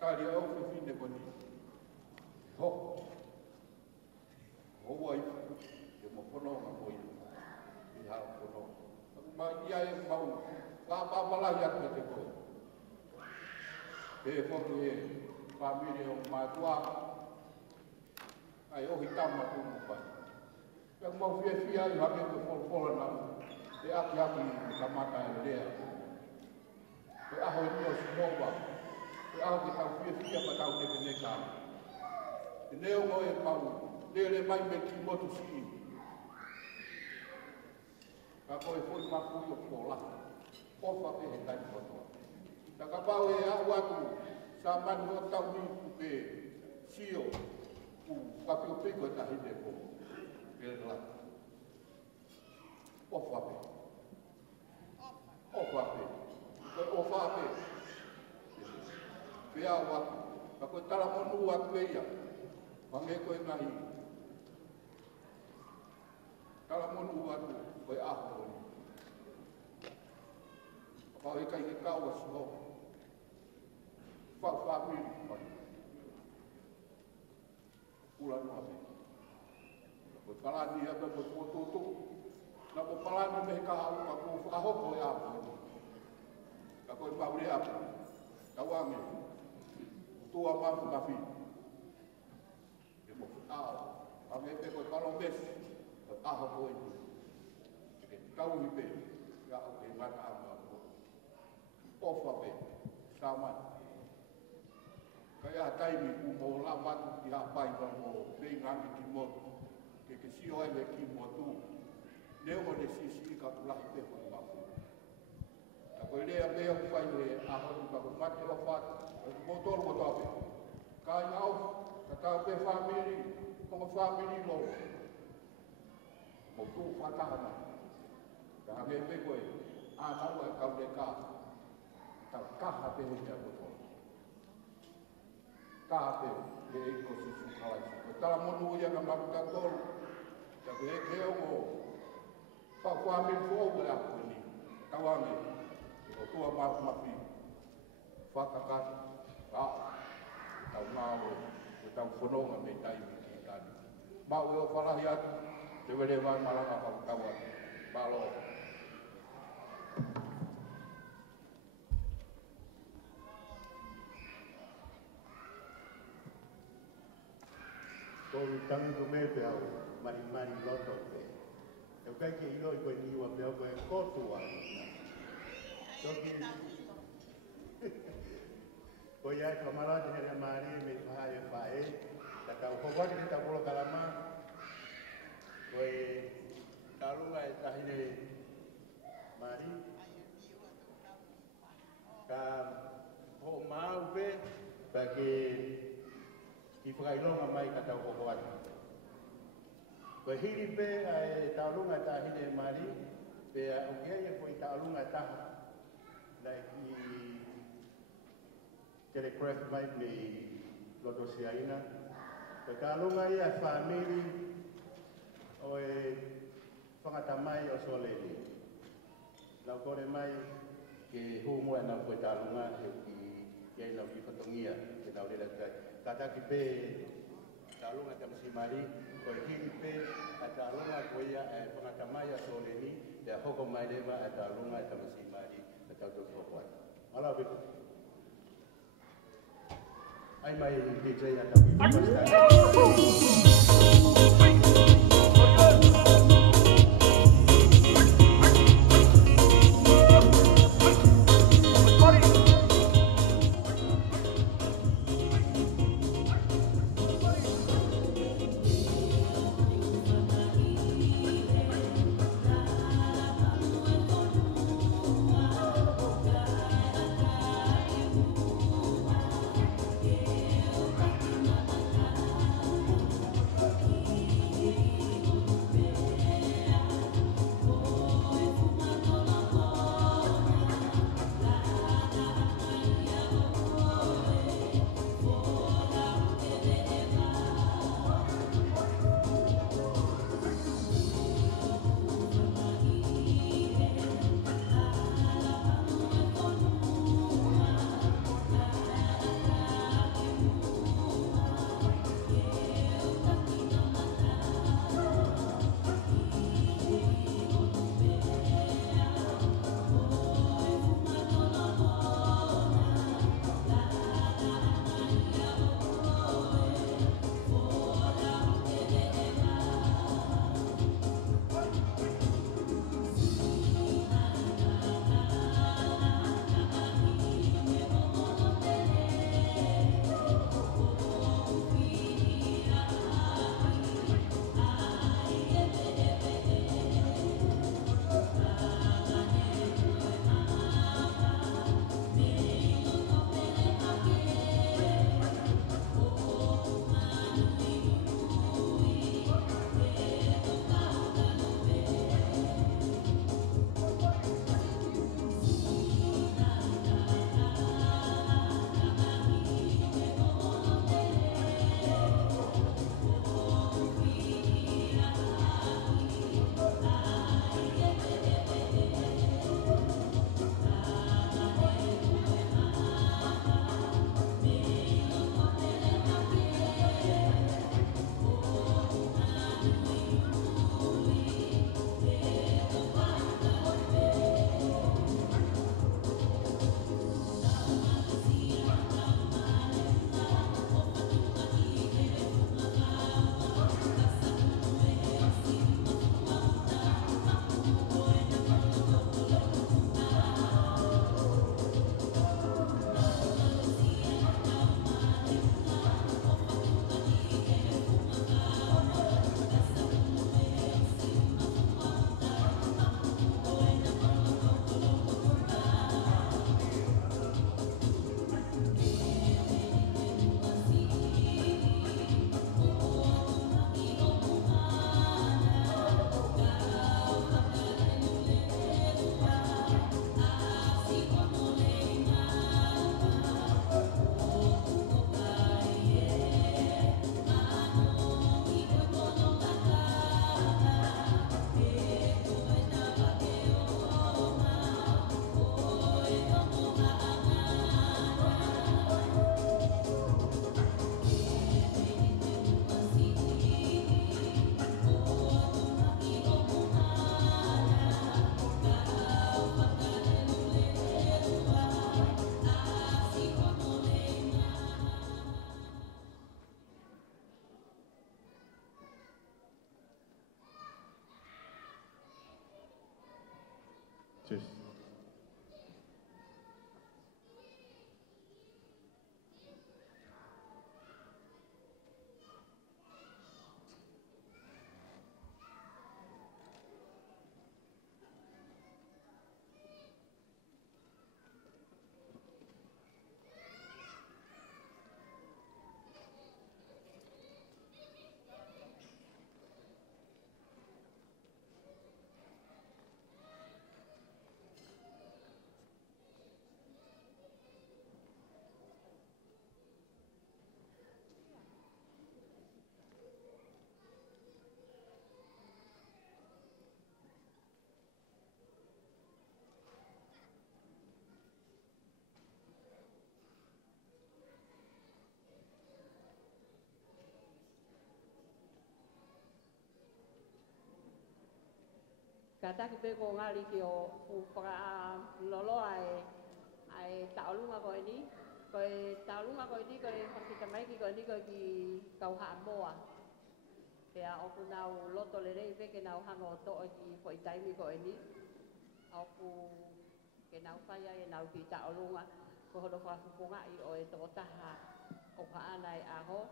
Tali au ke fine koni. Ho. Ho wai. Ke mo pono ma moi. I ha pono. Ma ia e mau. Pa mala ia te ko. E ko ke family o matua. Ai o hitama tu mo pa. Yang mau fia i habe ke fol na. E aki ka mata e lea. E aho ni o sinova. E aho ki tau fia pa tau ne ka. E neo mo e pau. Lele mai me ki motu ski. Ka koe foi maku o pola. Ofa pe he tai moto. Ta ka pau e a watu. Sa mani o tau ni pe sio. Ka pio piko e tahi de ko. Pela. Ofa pe. Ofa pe. Ofa pe. Pea watu. Ka koe tala monu watu e ia. Wange koe ngahi. Tala monu watu koe aho. Pau e kai ke kau a siho. Whapiri. Ula noa me. Koe palani ea koe pototo. Na po palani me ka au ka koe aho koe aho. Ka koe paure aho. Tawange. Tua mafu ka fi. E mo futao. Ame pe koe palo mesi. Koe aho koe. E kau i pe. Ka au e mata ama. Ofa pe. Sama. Kaya taimi ku mo la matu ki ha pai ka mo pe ngangi ki mo. Ke si o e ki mo tu. Leo mo de si ka pula pe ko ma. Ka ko le a pe o pai le a ho ka ko mate o fa. Mo to mo to pe. Ka au ka ta pe family, ko family lo. Mo tu fa ta na. Ka me pe ko e. A na wa ka le ka. Ta kaha pe he te apoto. Kaha pe le eko si su kawai. Ko tala monu ia ka mabuka tolu. Ta pe he keo mo. Pa kua me fo o le apu ni. Kawange. Ko tua mafu mafi. Whakakati. Ka. Tau ngāo. Ko tau whanonga me taimi ki tani. Mau e o whalahi atu. Te wele mai maranga whakakawa. Palo. Koe tangi ko me pe au, mari loto pe. E kai ke ilo i koe niwa pe au koe kotua. Toki... Koe iai kamarati hene maari me whae whae. Ta kau howaki te tapolo kalama. Koe karunga e tahine maari. Ka ho mau pe, pa ke i whakailonga mai ka tau koko atu. Koe hiri pe e taulunga tahine maari, pe o kei e koe taulunga taha. Na i telegraph mai me loto siaina. Koe taulunga ia whamiri o e whangatamai o soleli. Lau kore mai ke humua na koe taulunga e ki ai lau ki whatongia ke tau rera kai. Kataki pe talunga te msimari, koe hiri pe a talunga koe ia e whangatamai a soleni, te hoko mai lewa a talunga te msimari, te tau toki hoko atu. Ala wiku. Ai mai DJ a tau Cheers. Ka taki pe ko ngali ki o upaka lolo ai taulunga ko ini taulunga ko ini ko kita mai ki ko ini ko ki kau ha moa pe a oku nau loto le rei pe ke nau hango to ki ko itai mi ko ini oku ke nau faya e nau ki taulunga ko hodo fa ko ngai o e to taha o ka anai a ho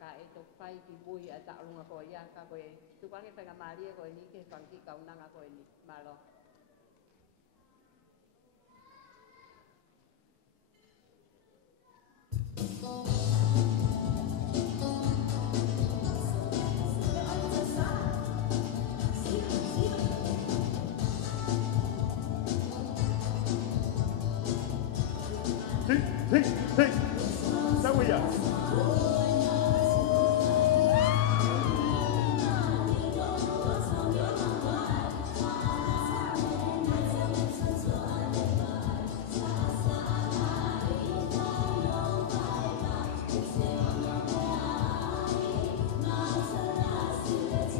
ka e to fai ki bui a taulunga ko ia ka ko e tupange penga maria ko ini ke fangki kau nanga ko ini malo Hey, Sawiya.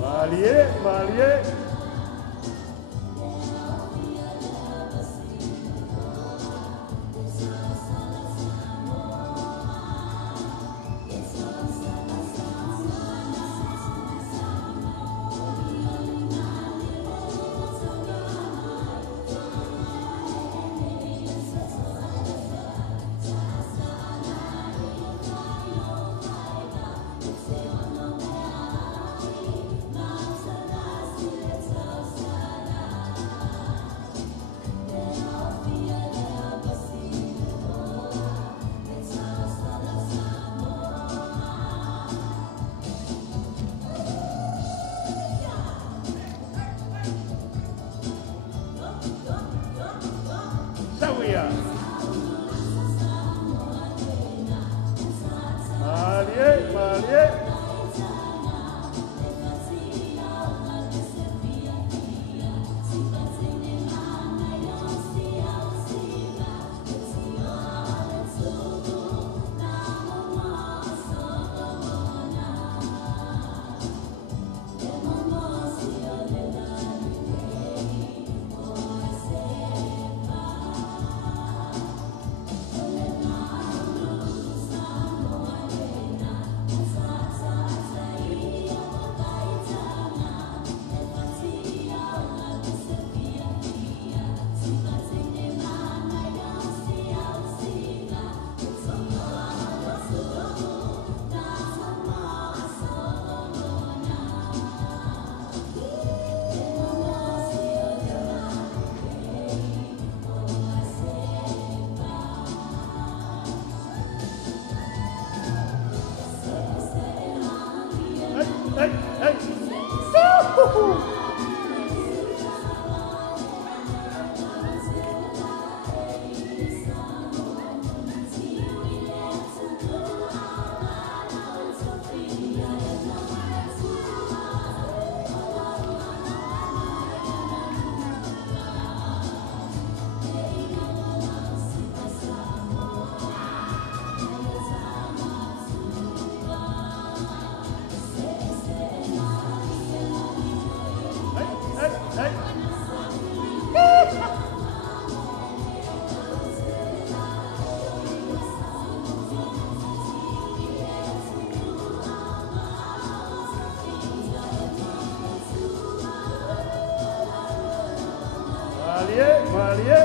Malie. Malie. Malie.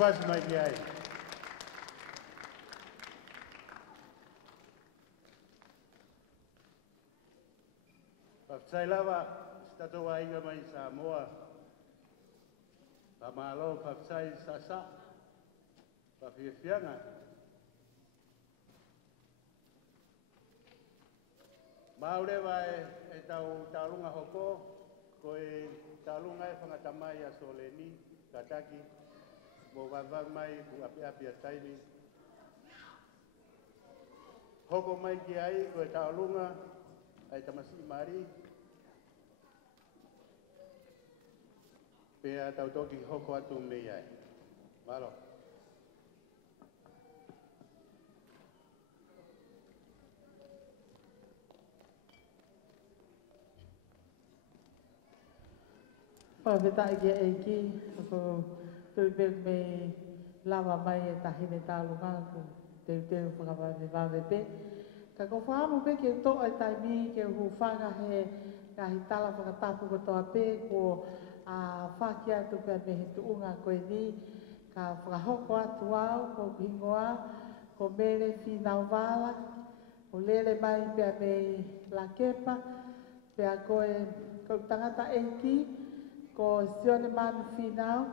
Pas mai kiai. Sai lava stato ainga mai Samoa. Pamalo sai sasa. Pafifianga. Maure vai e taulunga hoko ko e taulunga e whangatamai a soleni kataki mo vava mai ku api ataini hoko mai ki ai ko e taulunga ai tamasi mari pe a tautoki hoko atu mei ai malo Pawhetai kia eiki, ko tui me lava mai e tahi me tālunga ko teu whakawhawe pe. Ka ko whaamu pe ke to e taimi ke hu whanga he kahi tala whakatapu ko toa pe ko whakia atu pia me he tuunga koe ni ka whakahoko atu au ko hingoa ko mele whinau wala ko lele mai pia me la kepa pia koe ko tangata eiki ko sione manu whinau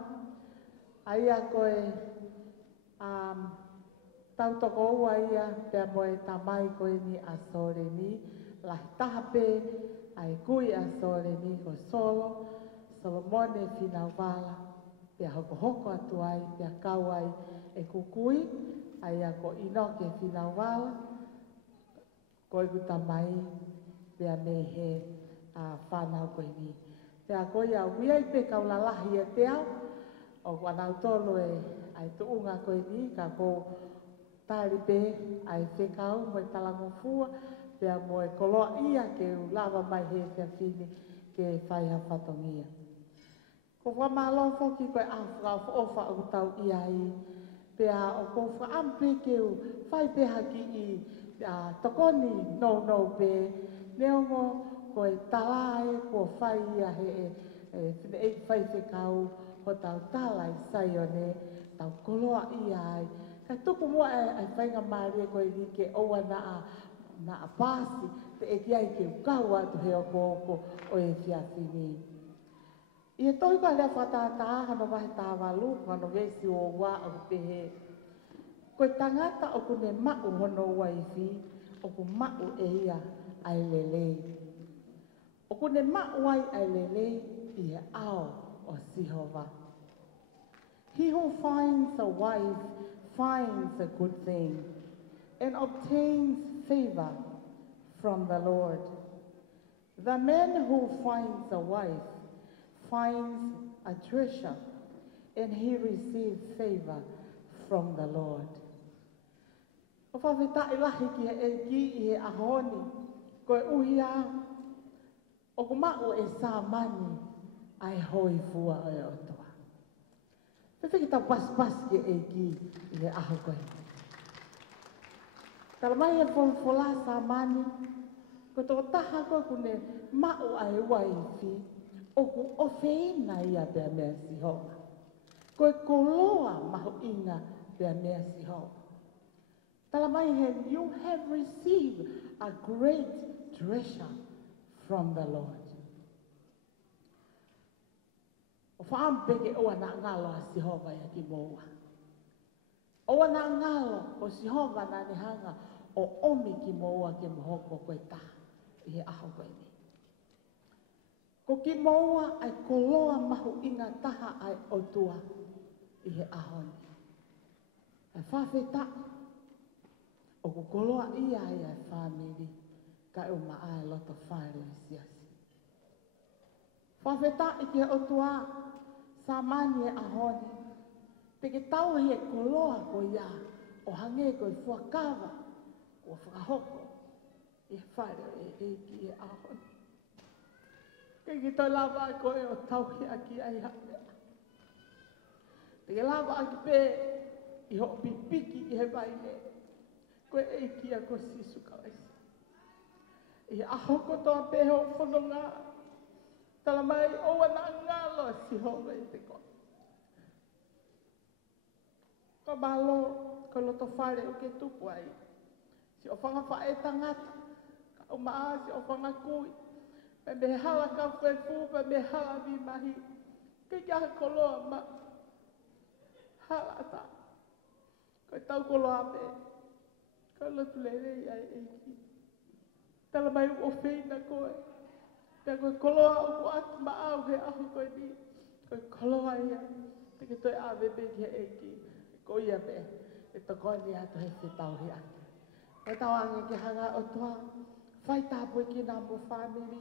aia koe tautoko ua ia pia moe tamai koe ni a sore ni lahi taha pe ai kui a sore ni ko solo Solomone whinau wala pia hoko hoko atu ai pia kau ai e kukui aia ko inoke whinau wala koe ku tamai pia me he whanau koe ni pia koe ia wia i pe kaulalahi e te au o wanau tolo e ai tuunga koe ni ka ko tari pe ai whekau mo e talangofua pia mo e koloa ia ke u lava mai he whiawhini ke whaiha whatongia. Ko whamalo whoki koe awhakau whaofa o tau ia i pia o ko whaampe ke u whai peha ki i tokoni no pe neongo koe talae ko whai ia he e whai whekau ho tau tala i saione tau koloa ia ai. Ka tuku mua e whainga maria koe ni ke oua na a pāsi te e ki ai ke ukau atu he oko o e whiawhini. I e tohi koe lea whatata hano wahe tāwalu, hano vesi o wā o pehe. Koe tangata o kune mau hono waifi, o ku mau e ia ai lelei. O kune mau ai ai lelei i he ao o Sihova. He who finds a wife finds a good thing and obtains favor from the Lord. The man who finds a wife finds a treasure and he receives favor from the Lord. O whawhetai lahi ki e ki i he ahoni, koe uhi a, o kumau e sā mani ai hoi fua o e otoa. Whiwhiki tau pas ki e ki i he aho koe. Tala mai e whonfola sā mani, ko tō taha koe kune mau ai waifi, o ku ofeina ia pia mea sihoa. Koe koloa mahu inga pia mea sihoa. Tala mai he, you have received a great treasure from the Lord. O whaampeke oa na ngalo a Sihova ia ki moua. Oa na ngalo o Sihova na nehanga o omi ki moua ke mohoko koe ta i he aho koe ni. Ko ki moua ai koloa mahu inga taha ai otua i he aho ni. Ai whawheta o ku koloa ia ai ai whamiri ka e uma ai loto whaere i siasi. Whawheta i ke otua sa mani e ahoni. Te ke tau he koloa ko ia o hange ko i fuakawa, o whakahoko, i whaere e ki e ahon. Kei ki toi lawa a koe o tauhi aki ai hapea. Te ke lawa aki pē i ho pipiki i he waine, koe e ki a ko sisu kawaisi. I ahoko toa pē ho whanonga, tala mai o wana ngalo si honga i te koe. Ko malo, ko loto whare o ke tupu ai. Si o whanga whae tangata, ka o maa si o whanga kui. Me me hala ka whae fupa, me hala mi mahi. Ke kia koloa ma. Hala ta. Ko tau koloa me. Ko lotu lere ai eiki. Tala mai o whina koe. Pea koe koloa o ku atu maa o he ahu koe ni. Koe koloa ia. Te ke toi awebe ki he eiki. Ko ia me. E toko ni ato he whetau he ake. E tau ange ke hanga o toa. Whai tāpui ki nā mo whāmiri.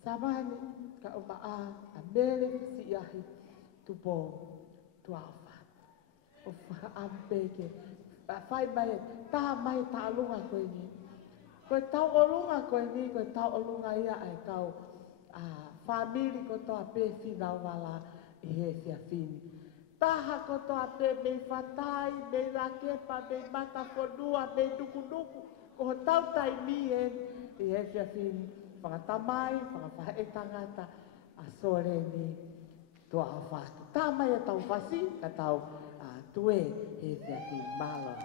Samani ka o maa a mere si iahi tupo tuawa. O whaampeke. Whai mai, tā mai tā alunga koe ni. Koe tau olunga koe ni, koe tau olunga ia ai kau whamiri ko toa pē whina wala i he whia whini. Taha ko toa pē mei whatai, mei rakepa, mei mata whanua, mei nuku. Ko ho tau tai mi i he whia whini. Whakatamai, whakapahe tangata, a sore ni toa o whatu. Tā mai a tau whasi, ka tau tue he whia whini malo.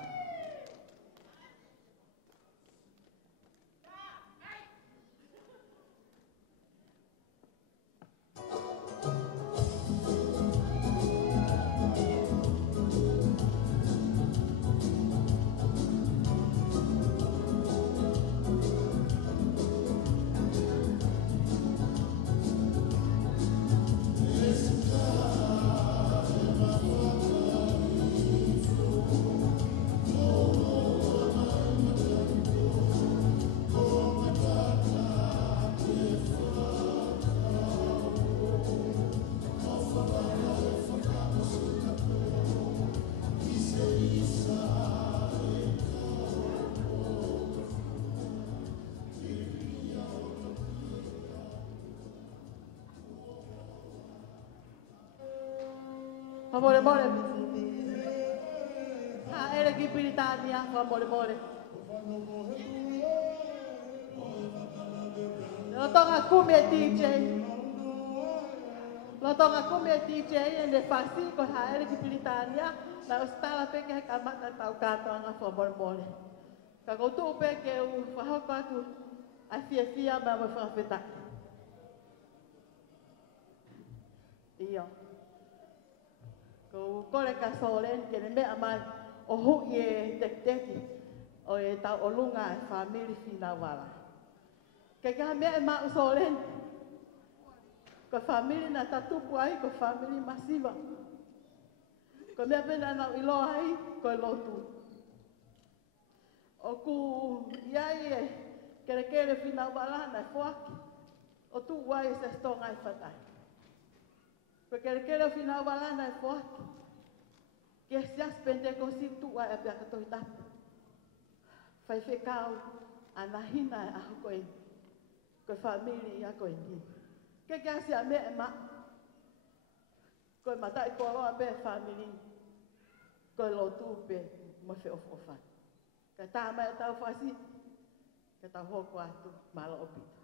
Amore, amore. Era ki Britania, amore, amore. Lo tonga come DJ. Lo tonga come DJ e ne fasi ko ha era ki Britania, la ostala pe ke ka mata tau ka tonga amore, amore. Ka ko tu pe ke u fa ka tu a fia ma mo fa feta. Io. Ko kore ka solen ke ne mea mai o hu ye teki o e tau o lunga e family fina wala. Ke ka mea ma o solen ko family na tatupu ai ko family masiva. Ko mea pena na ilo ai ko lotu. O ku iai e kere fina wala na fuaki o tu wai se stonga i fatai. Porque quero final balana é forte. Que se as pende com si tu a pia que toita. Fai ficar a nahina a coi. Com família a coi. Que se a me ma. Coi mata e colo a be família. Coi lo tu be mo fe ofa. Que ta ma ta fasi. Que ta ho quarto malo opita.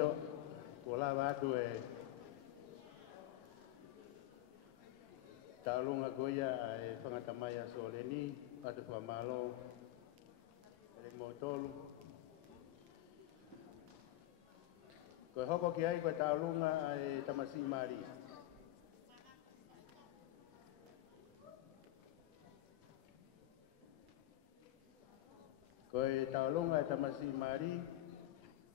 do. Pola watu e talunga goia e whangatamaya so leni, atu whamalo, e motolu. Koe hoko ki ai koe talunga e tamasi mari. Koe talunga e tamasi mari,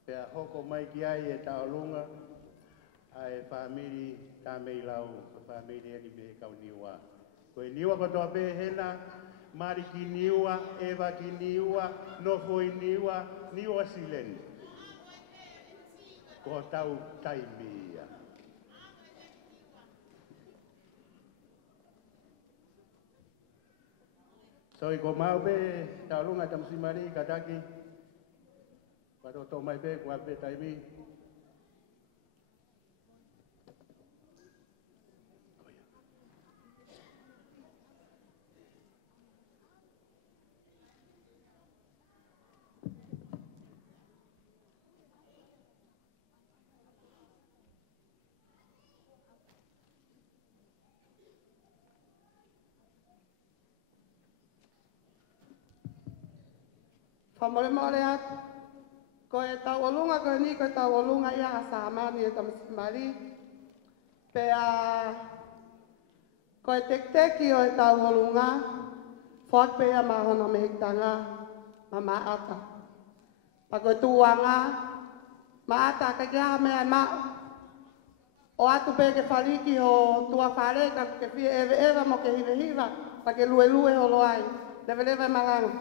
pea hoko mai ki ai e talunga, ai famili tamei lau, famili eni me kau niwa. Koe niwa kotoa pe hena, mari ki niwa, eva ki niwa, nofoi niwa, niwa sileni. Ko tau taimia. So i ko mau pe taulunga tamsimari kataki. Pato to mai pe kwa pe taimi. Whamore atu. Ko e tauolunga koe ni, ko e tauolunga ia a Sāmani e tamsimari. Pea, ko e tekteki o e tauolunga, whak pea mahona me hekitanga, ma maata. Pa koe tuanga, maata ka kia mea mao. O atu pe ke whariki ho tua whareka, ke whia ewe ewa mo ke hive hiva, pa ke lue lue holo ai. Lewe lewe maranga.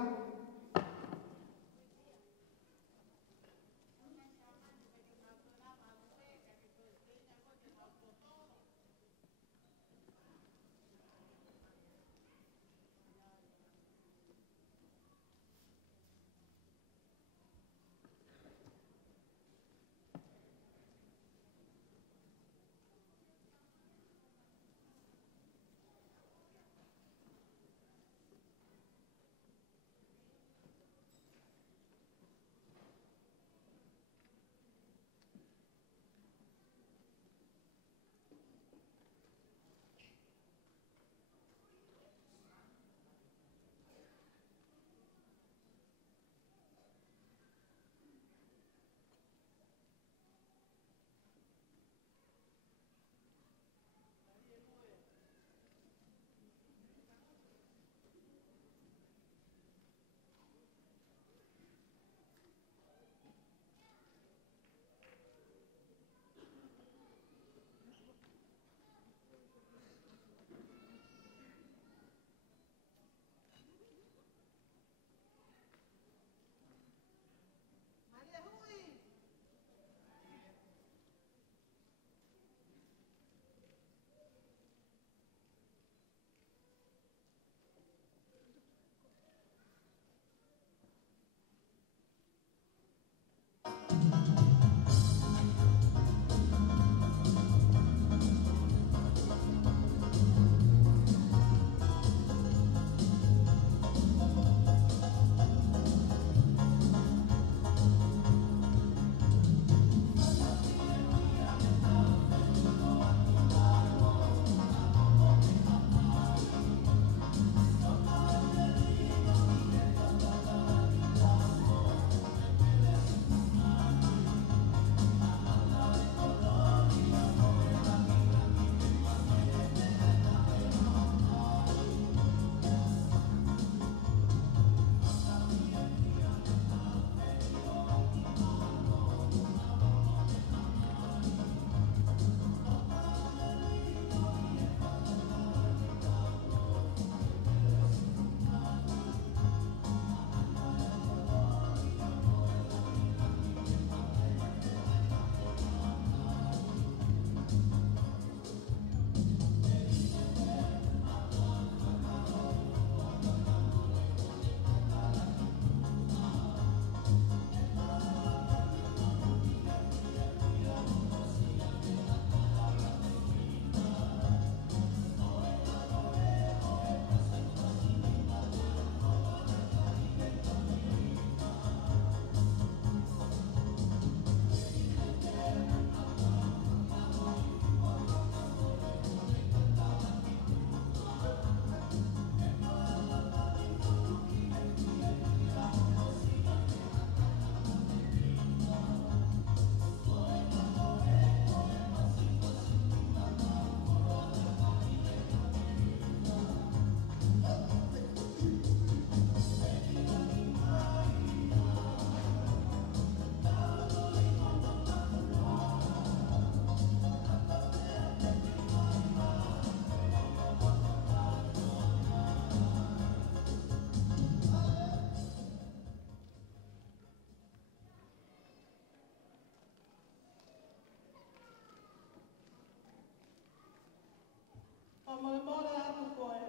Whamole atu koe.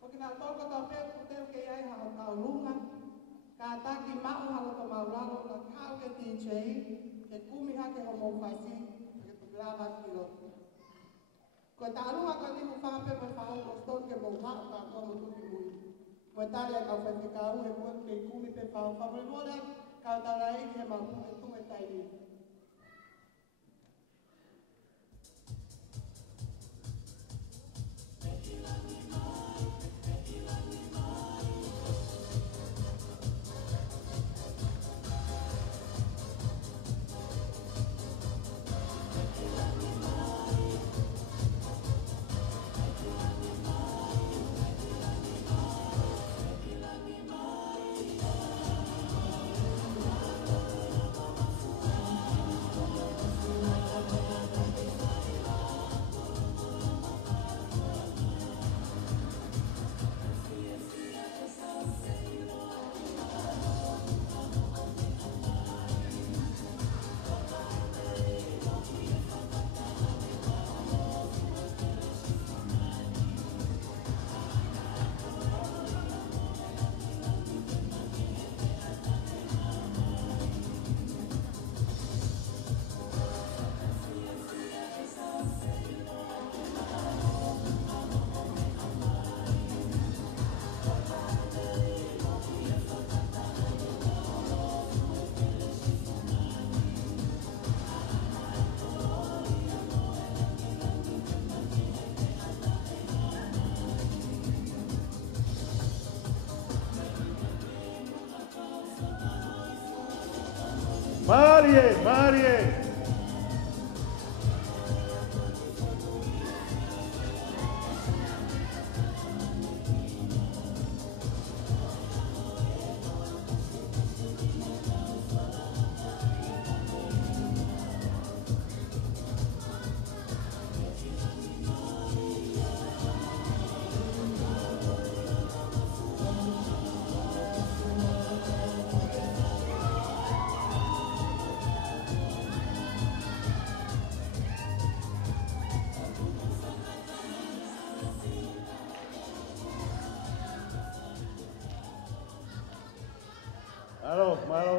O ki nā tōka tō pēr kuteo ke ai hao kaulunga. Ka taki mau halo to maulalo na kau ke TJ. Ke kumi hake homo whasi. Ke tuklava ki roto. Ko tā runga ka ni whawhape mai whahau ko stone ke mou hao ka komo tuki mui. Mo tari a kau whawhi ka au he kua ke kumi pe whahau. Whamole atu ka tara eki he mau e tunga taini. Marie, Marie. Malo, malo.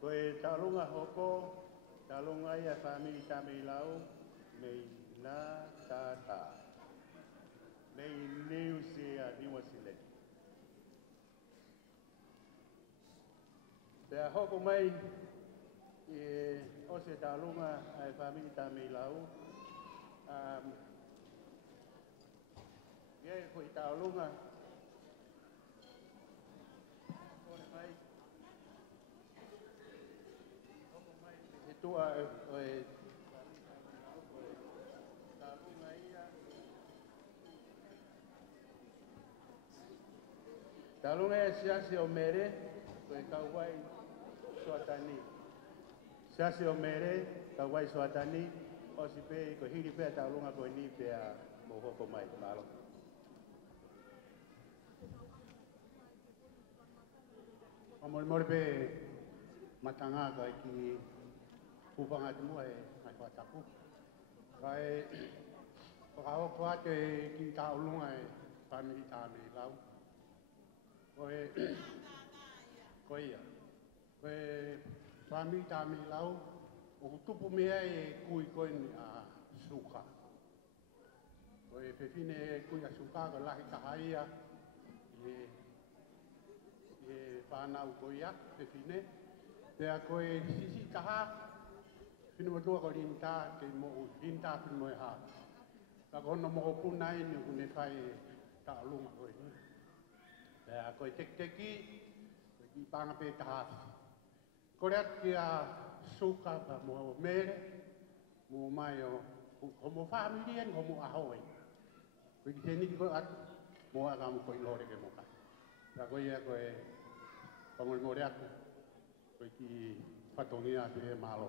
Koe talunga hoko, talunga ia family tamilau, mei na tata. Nei neu se a niwa sile. Te hoko mai o se talunga ai family tamilau. Ye ko i talunga. Hoko mai. Hoko mai e tua e talunga ia. Talunga e siasi o mere, koe kauwai suatani. Siasi o mere, kauwai suatani, o si pe, ko hiri pe talunga koe ni pe a mohoko mai, malo. O mori pe matanga koe ki pupanga te mua e mai whatapu. Kai, whakao whate ki taulunga e whaniri tāme lau. Koe ia. Koe whami tāmi lau, o tupu mea e kui koe ni a suka. Koe whewhine e kui a suka ka lahi tahaia e whanau koe ia, whewhine. Pea koe sisi taha, whinu matua ko rinta ke mo rinta whinu mo e haa. Ka kono mo punai ni kune whai ta alunga koe ni. Koe teki, koe ki panga pe tahasi. Kore atu ki a suka pa mo mere, mo mai o homo familien, homo ahoe. Koe ki teni ki koe atu, mo a kamu koe lore ke mo ka. Ka koe ia koe pangoi more atu, koe ki patongia te e malo.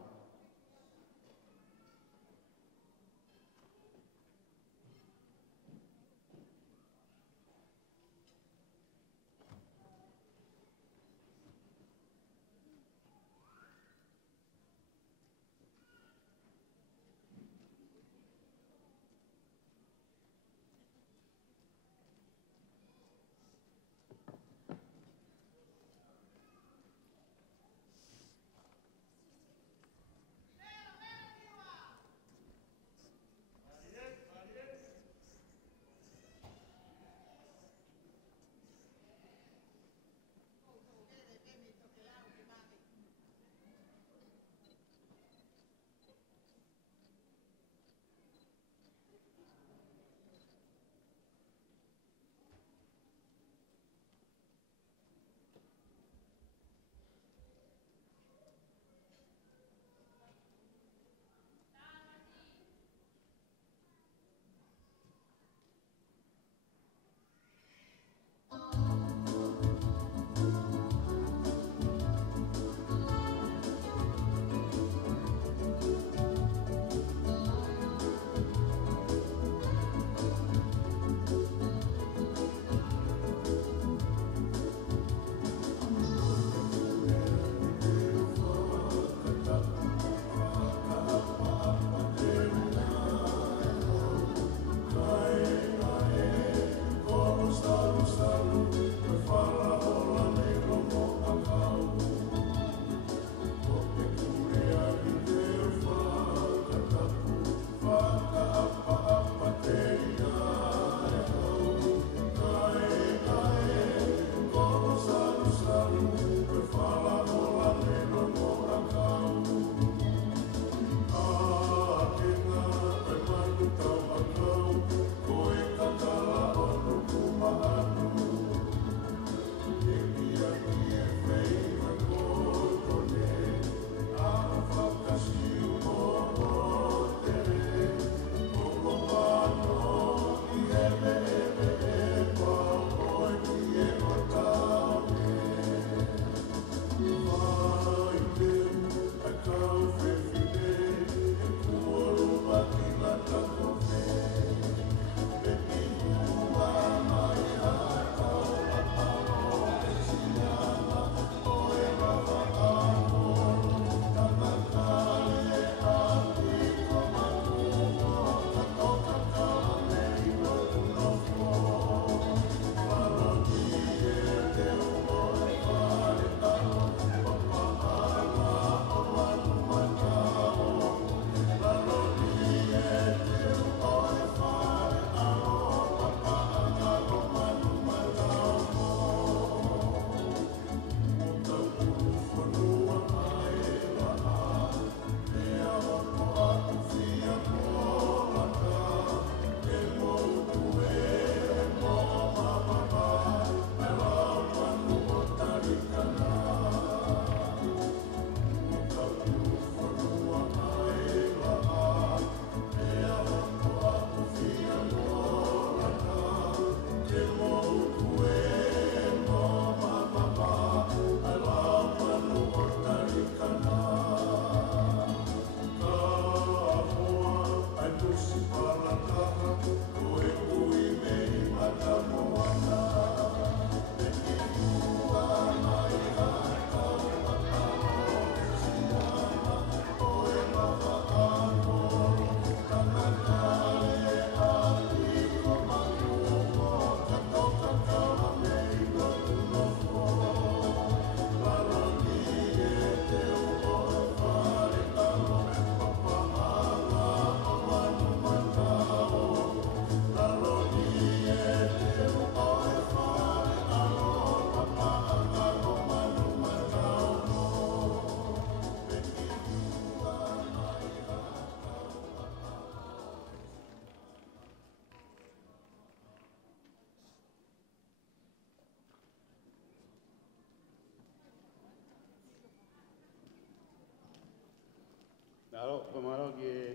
Alo, pemalo ke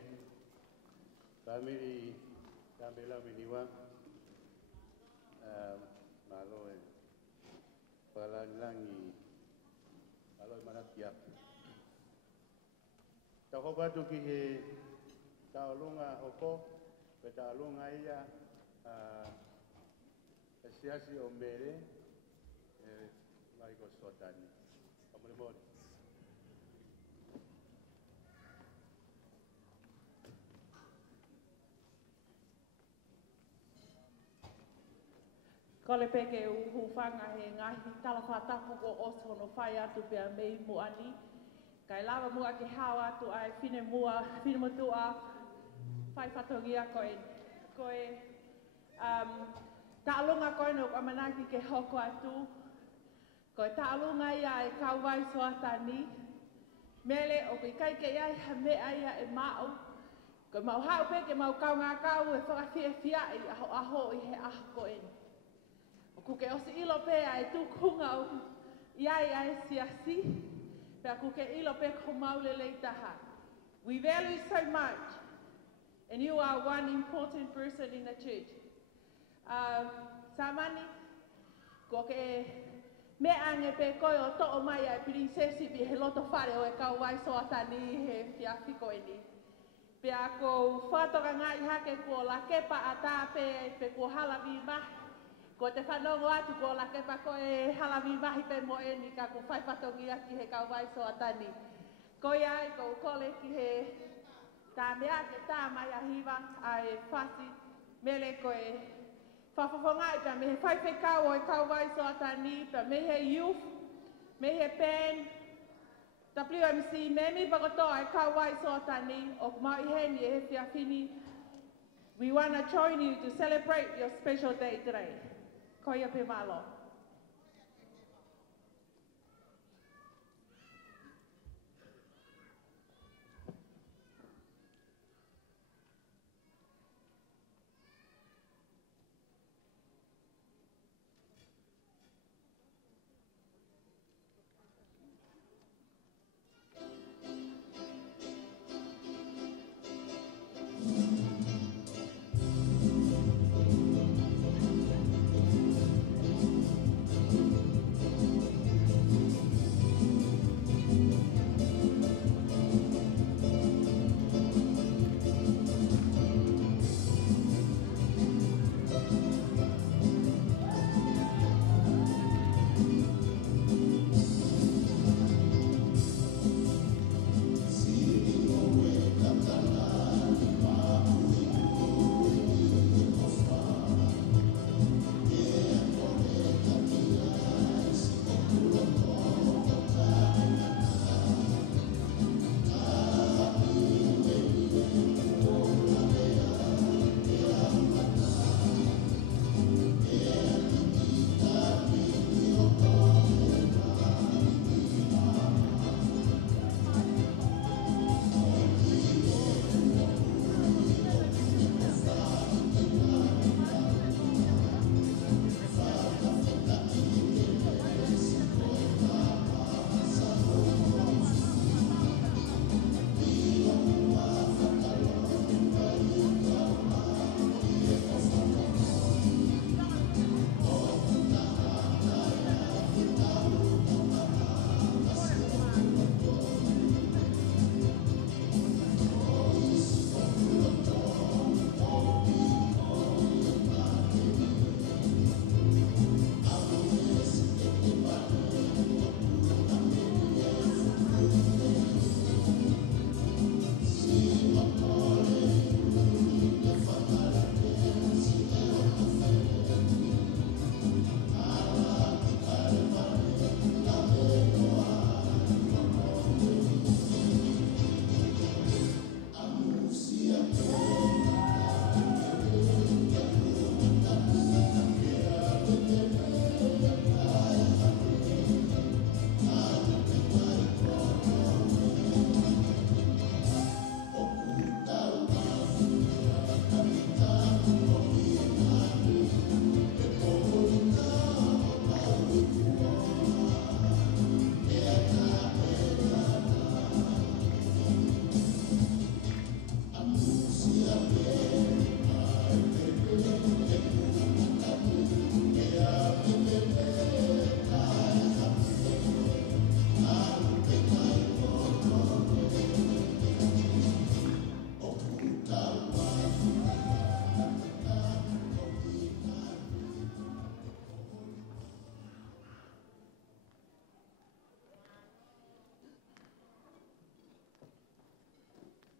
family Tambela Miniwa. Malo palangi malo manatia. Tahu batu ki taulunga oko, betalunga ia siasi ombere Michael Sotani. Kamu boleh. Ko le peke uhuwhanga he ngahi talawhatapu o oso no whai atu pia mei muani. Kai lawa mua ke hao atu ai whine motua whai whatongia koe taalunga koe no amanaki ke hoko atu. Koe taalunga ia e kauwai soatani. Mele o kai kai ke iai ha mea ia e mao. Koe mau hao peke mau kau ngā kau e whakawhia fia i aho i he aho koe. Kuke osi ilo pea e tukunga o iai ai siasi, pea kuke ilo pe komaule leitaha. We value so much, and you are one important person in the church. Samani, kuke me ange pe koe o to'o mai ai prinsesi bi he loto whare o e kau wai soatani he fiafiko eni. Pea ko whatoka ngai hake ko la kepa ata pe ko halawi mahi. Ko te whanongo atu ko la kepa ko e halawi mahi pe mo e ni ka ko whai whatongi aki he kau vai soatani. Ko iai ko kole ki he tā mea ke tā mai a hiwa a e whasi mele ko e whawhawhangai pia me he whai whekau o e kau vai soatani pia me he youth, me he pen, WMC, me mi pakotoa e kau vai soatani o mai heni e he whiawhini. We want to join you to celebrate your special day today. Koia pe malo.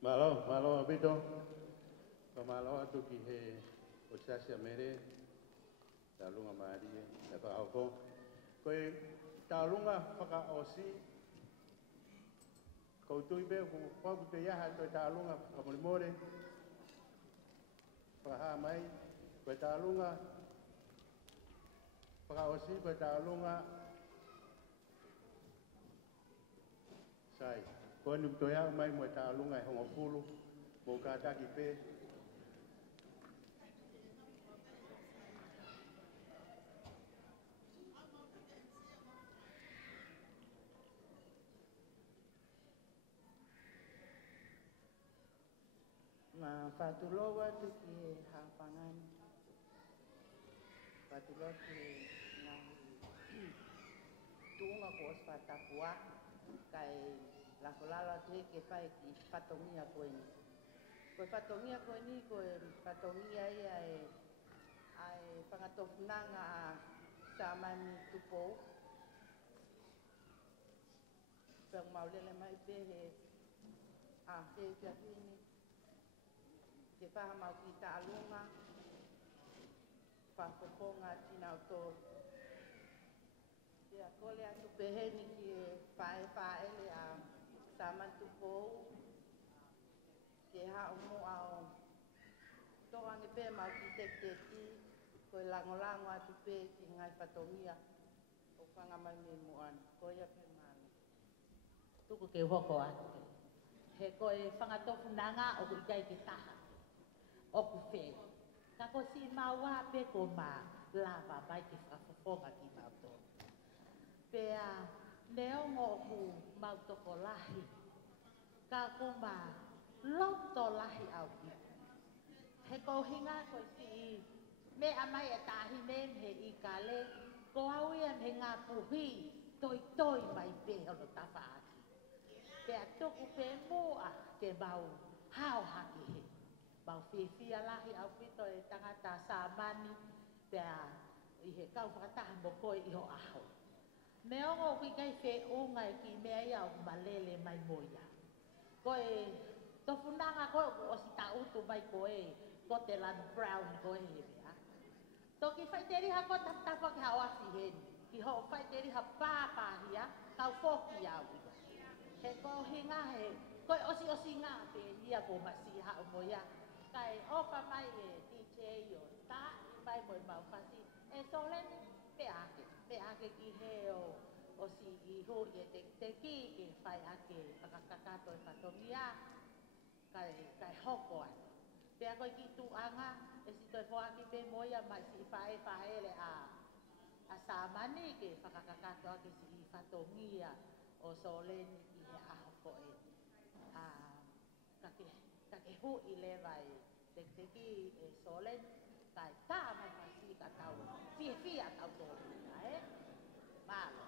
Malo abito. Pamalo atu ki he o Sasia mere. Talunga Maria, e pa au koe talunga whakaosi. Ko tui be ku whaku te iaha koe talunga whakamorimore. Whakaha mai, koe talunga whakaosi, koe talunga sai. Koe nuktoia mai mo talunga e hongo pulu, mo kātaki pe. Ma whatuloa tu ki he hawhangan. Whatuloa ki ngā tūnga ko os whatapua. Kai lakolala te ke whai ki whatongia koe ni. Koe whatongia koe ni, koe whatongia ia ai whangatofunanga a Samani Tupou. Pēng maulele mai te he he kiatini. Ke whaha mau ki Tālunga, whapoponga tinau tō. Ia kole atu peheni ki whaele a Samantupou. Ke hao mo ao toange pē mau ki Tekteti, koe langolango atu pē ki ngai whatongia. O whanga mai me moan, koe a pē mana. Tuku ke hoko atu. He koe whangatofunanga o kuikai ki taha. Oku whē. Ka ko si maua pe ko ma lava mai ki whafofonga ki mauto. Pea neongo ku mautoko lahi. Ka ko ma loto lahi au ki. He ko hinga ko si me amai e tahi men he i kale. Ko au ia he ngā puhi toi mai pe hono tawa aki. Pea toku pe mua ke mau hao haki he. Mau whiwhia lahi au pito e tangata Samani pea i he kau whakataha mo koe iho aho. Me ongo kui kai whe unga e ki mea iau malele mai moia. Koe tofunanga koe o si ta utu mai koe Scotland Brown koe he mea. Toki whaiteri ha ko taptapa ki hao afi heni. Ki ho whaiteri ha pāpāhia kau whoki au ia. He ko hinga he koe osi ngā pe ia ko masi hao moia. Kai opa mai e DJ o ta i mai mo mau fasi e solen pe ake ki he o si i ho e te ki e fai ake pakakakato e patomia kai hoko ane pe ako ki tu anga e si toi fo aki pe moia mai si fae le a Samani ke pakakakato ake si i patomia o solen i he ahoko e kake hu i lewa e te ki e solen kai tā mai pasi ka tau fia tau tōrina e malo.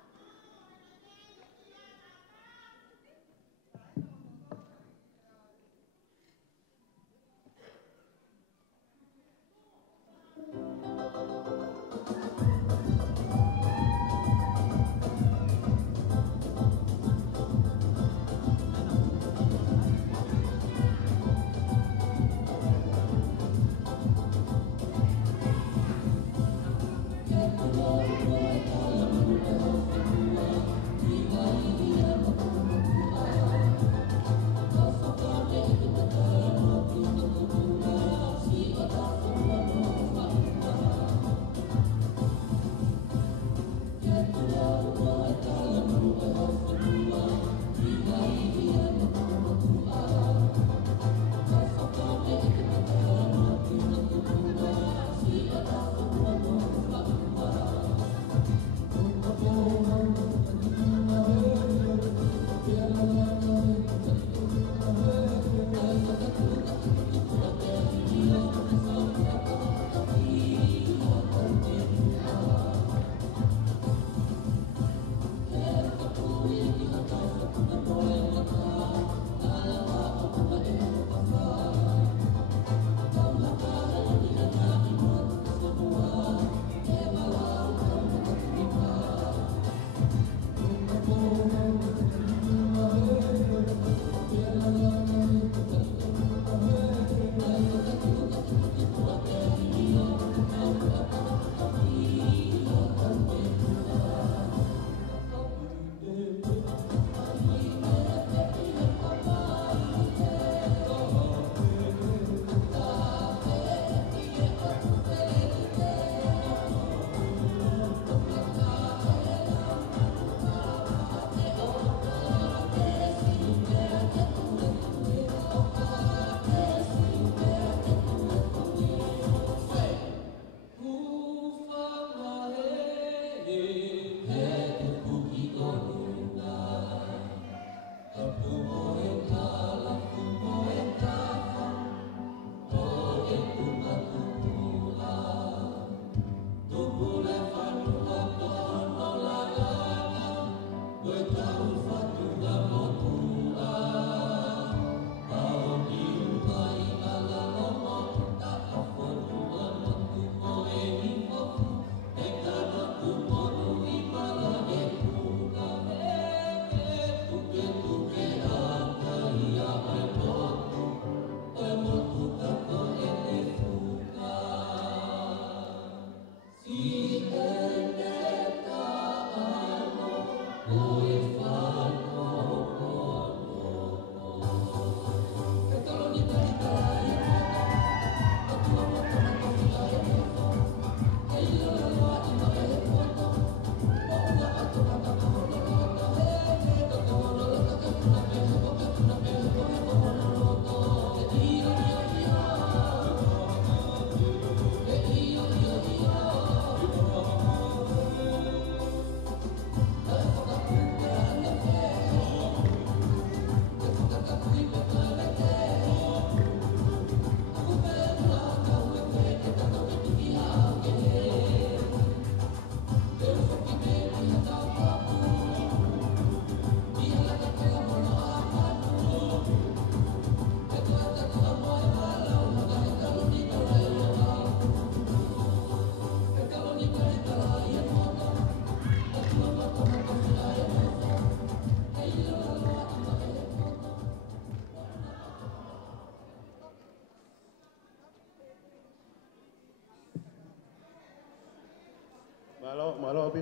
Yeah.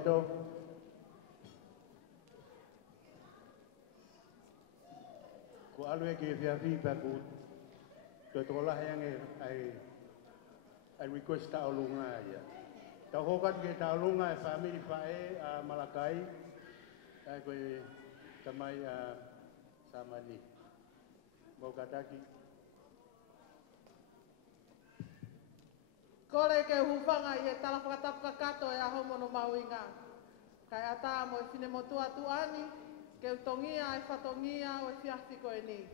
loto. Ko alu e ke fia fi pa ku to la yang ai request ta olunga ya. Ta hokat ke ta olunga family fae Malakai ai ko tamai samani. Mau kataki. Kore ke hufanga i e tala whakatapka kato e aho mono mauinga. Kai ata mo e whine motu atu ani, ke utongia e whatongia o e whiawhi koe ni.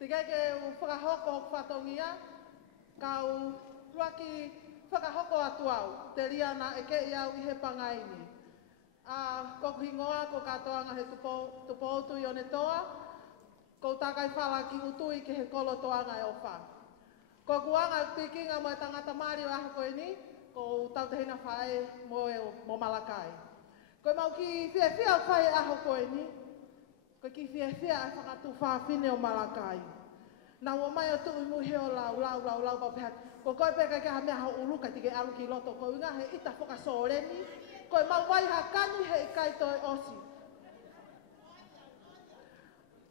Tika ke whakahoko o whatongia, kau ruaki whakahoko atu au, te riana e ke iau i he pangaini. Koku hingoa ko katoanga he tupo utu i one toa, ko takai whalaki utui ke he kolo toanga e o wha. Ko kuanga tikinga mo e tangata mari o aho koe ni, ko tau te hina whae mo Malakai. Ko mau ki whiawhia o whae aho koe ni, ko ki whiawhia a whakatu whaafine o Malakai. Nā ua mai o tui muhe o lau papehat. Ko koe peka ke ha mea ho uluka tike alu ki loto, ko inga he ita whaka sōreni, ko mau wai hakani he ikai toi osi.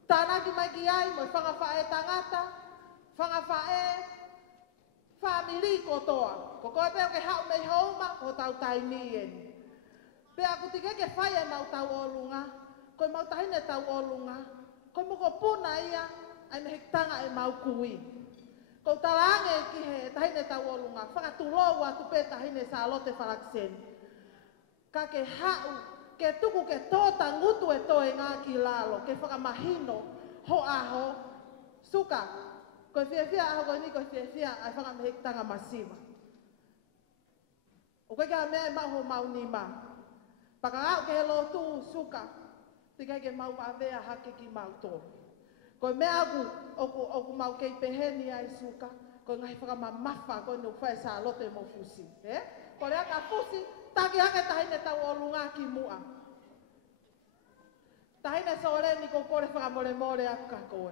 Tānaki mai ki ai, mo whanga whae tangata, whanga whae, family ko toa. Ko koe peo ke hau mei houma, ko tau tai nien. Pe aku tike ke whai e mau tau olunga, ko mau tahine tau olunga, ko moko puna ia, ai me hektanga e mau kui. Ko talange ki he tahine tau olunga, whakatulou atu pe tahine sa alote whalaksen. Ka ke hau, ke tuku ke tōta ngutu e toe ngā ki lalo, ke whakamahino, ho aho, suka, ko whiawhia aho koe ni, ko whiawhia ai whakamahitanga masiva. O koe kia mea e mau mau ni ma. Paka au ke he lotu suka, tika ke mau awea hake ki mau tō. Ko mea oku mau kei peheni ai suka, ko ngai whakamamafa koe no whae sa lote mo fusi. Ko rea ka fusi, taki hake tahine tau olunga ki mua. Tahine sore ni ko kore whakamore more aku ka koe.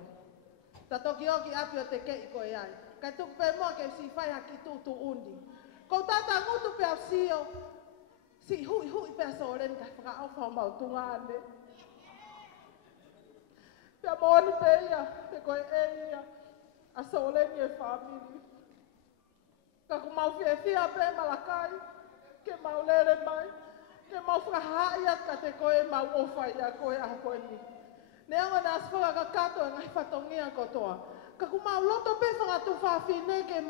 Ta toki oki api o te kei koe ai. Kai tuku pe moa ke si whai haki tūtu undi. Ko tata ngutu pe au sio, si hui pe a sore ni kai whakaawha o mautunga ane. Pea moani pe ia, te koe e ia, a sore ni e whamiri. Ka ku mau whiawhia pe Malakai, ke mau lere mai, ke mau whakahai ka te koe mau ofa ia koe aho koe ni. Neanga nā aswhaka ka kato e ngai whatongia kotoa. Ka ku mau loto pe whangatu whawhine ke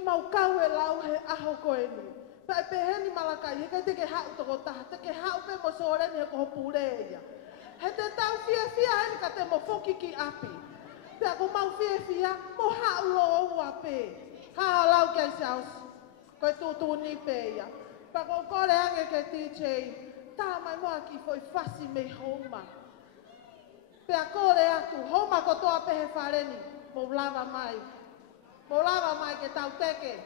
mau kau e lau he aho koe ni. Pai peheni Malakai, he kai te ke hau toko taha, te ke hau pe mo sōreni he koho pure ia. He te tau whiawhia heni ka te mo whoki ki api. Pea ku mau whiawhia, mo hau lo ua pe. Haa lau kia i sausi. Koe tūtū ni pe ia. Pa ko kore ange ke TJ, tā mai moa ki foi whasi me houma. Pea kore atu, houma ko toa pehe whareni, mo lava mai. Mo lava mai ke tau teke.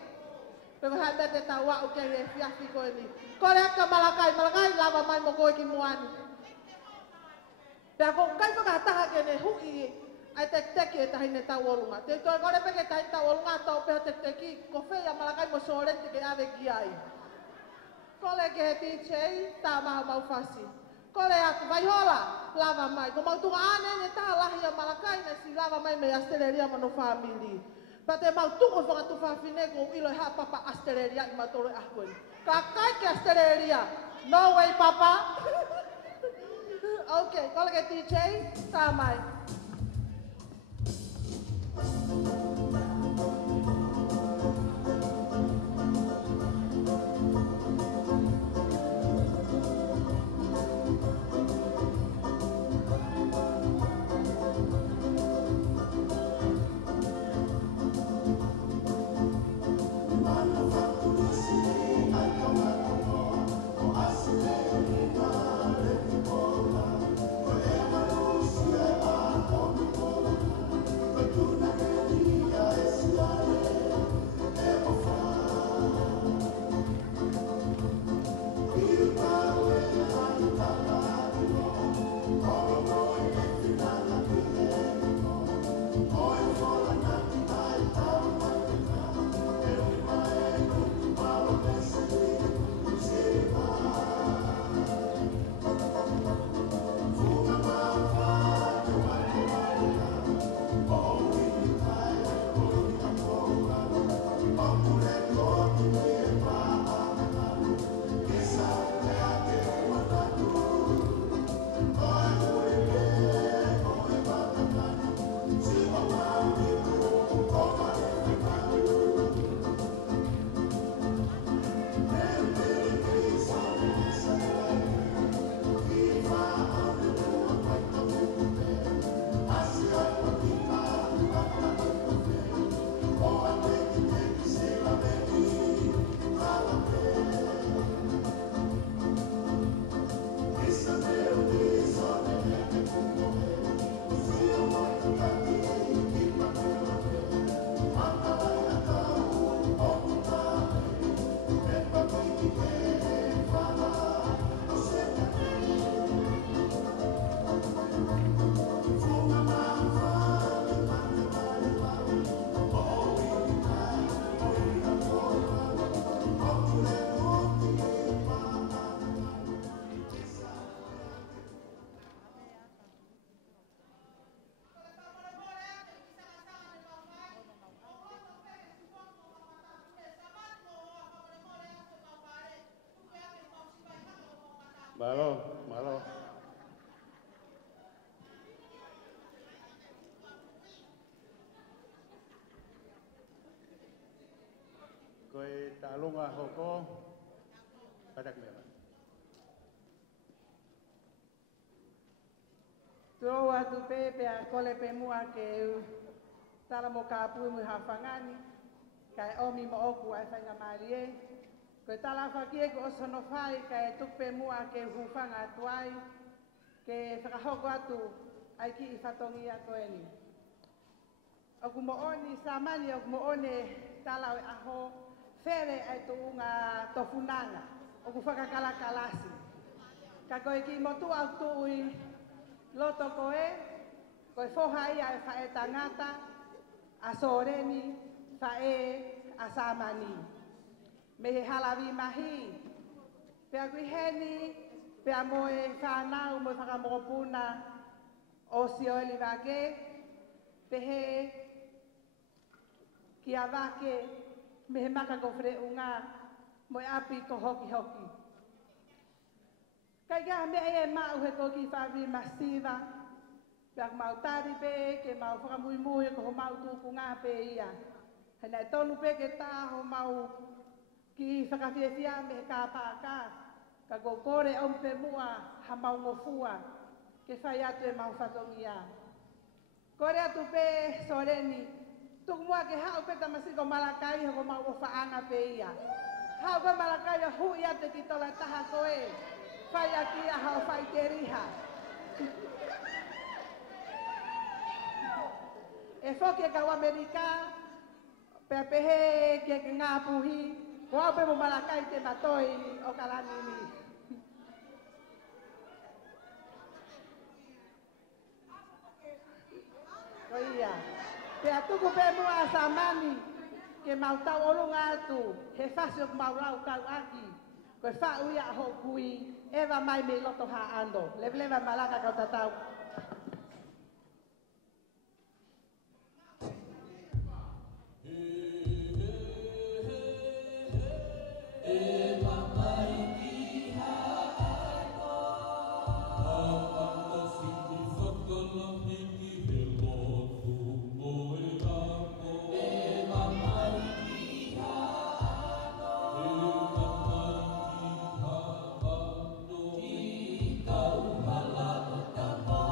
Pea hai mea te tau wau ke he whiawhi koe ni. Kore aka Malakai, Malakai lava mai mo koe ki muani. Pea ko kai whakataha ke ne hui ai te teki e tahine tau olunga. Te toi kore peke tahine tau olunga tau peha te teki, ko whea Malakai mo sōrenti ke ave ki ai. Kole ke he TJ, tā maha mau whasi. Kole aku, vai hola, lava mai. Ko mau tunga ane ne tā lahi a Malakai ne si lava mai me Astereria mano family. Pa te mau tungo whangatu whawhine ko ilo ha papa Astereria i matoro e ahkoeni. Ka kai ke Astereria, no way papa. Okay, kole ke TJ, tā mai. Tuna Talonga hoko. Padak mea. Tō atu pepe a kole pe mua ke tala mo ka pui mu hawhangani. Kai omi mo oku ai whainga marie. Koe tala whakie ko osono whai kai tupe mua ke hufanga atuai. Ke whakahoko atu ai ki I whatongi a koe ni. Oku mo oni samani oku mo one tala o aho. Where ai tu ngā tofunanga. Oku whakakalakalasi. Ka koe ki motu au tui loto koe. Koe whoha ia e whae tangata. A soreni, whae, a samani. Me he halawi mahi. Pea kui heni, pea moe whanau moe whakamokopuna o sioeli wake. Pehe ki a wake, me he maka ko where unga, moe api ko hoki hoki. Kai kia me e mau he ko ki whawi masiva. Pea mau tari pe, ke mau whakamuimui ko ho mau tūku ngā pe ia. Hena e tonu pe ke tā ho mau ki whakawhiawhia me he kāpākā. Ka ko kore au pe mua ha mau ngofua. Ke whai atu e mau whatongia. Kore atu pe soreni. Tuku mua ke hau pe tamasiko malakai ho mau o whaanga pe ia. Hau pe malakai o hui atu ki tola taha koe. Whai aki a hau whai te riha. E whoki e kau Amerika, pea pehe ke ngā puhi, ko au pe mo malakai te matoi o kalanini. Ko ia, pea tuku pe mua samani, ke mau tau olunga atu, he whasi o mau rau kau aki, ko e whau ia ho kui, ewa mai me loto ha ando, lewa malaka kau tatau. Kau malapetamo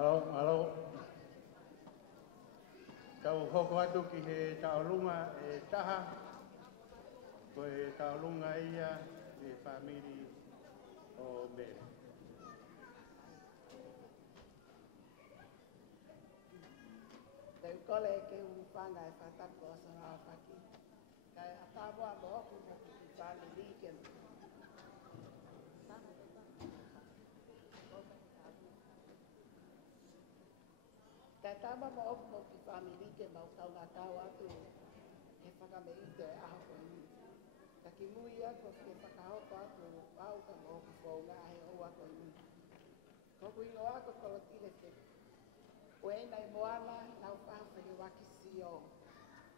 Alo. Kau hoko atu ki he taolunga e taha. Ko e taolunga ia e family o Mary. Te kole ke upanga e whatako o sa rā whaki. Kai a tāua mo oku mo ki family ke. Kai tāua mo oku mo ki family ke mau tau ngā tau atu he whakame i te aho ko ni. Ka ki mui ako ke whakahoko atu au ka mo oku ko ngā he o ako ni. Koku ingo ako kolotile ke. Ue nei moana nau whahawhiri waki sio.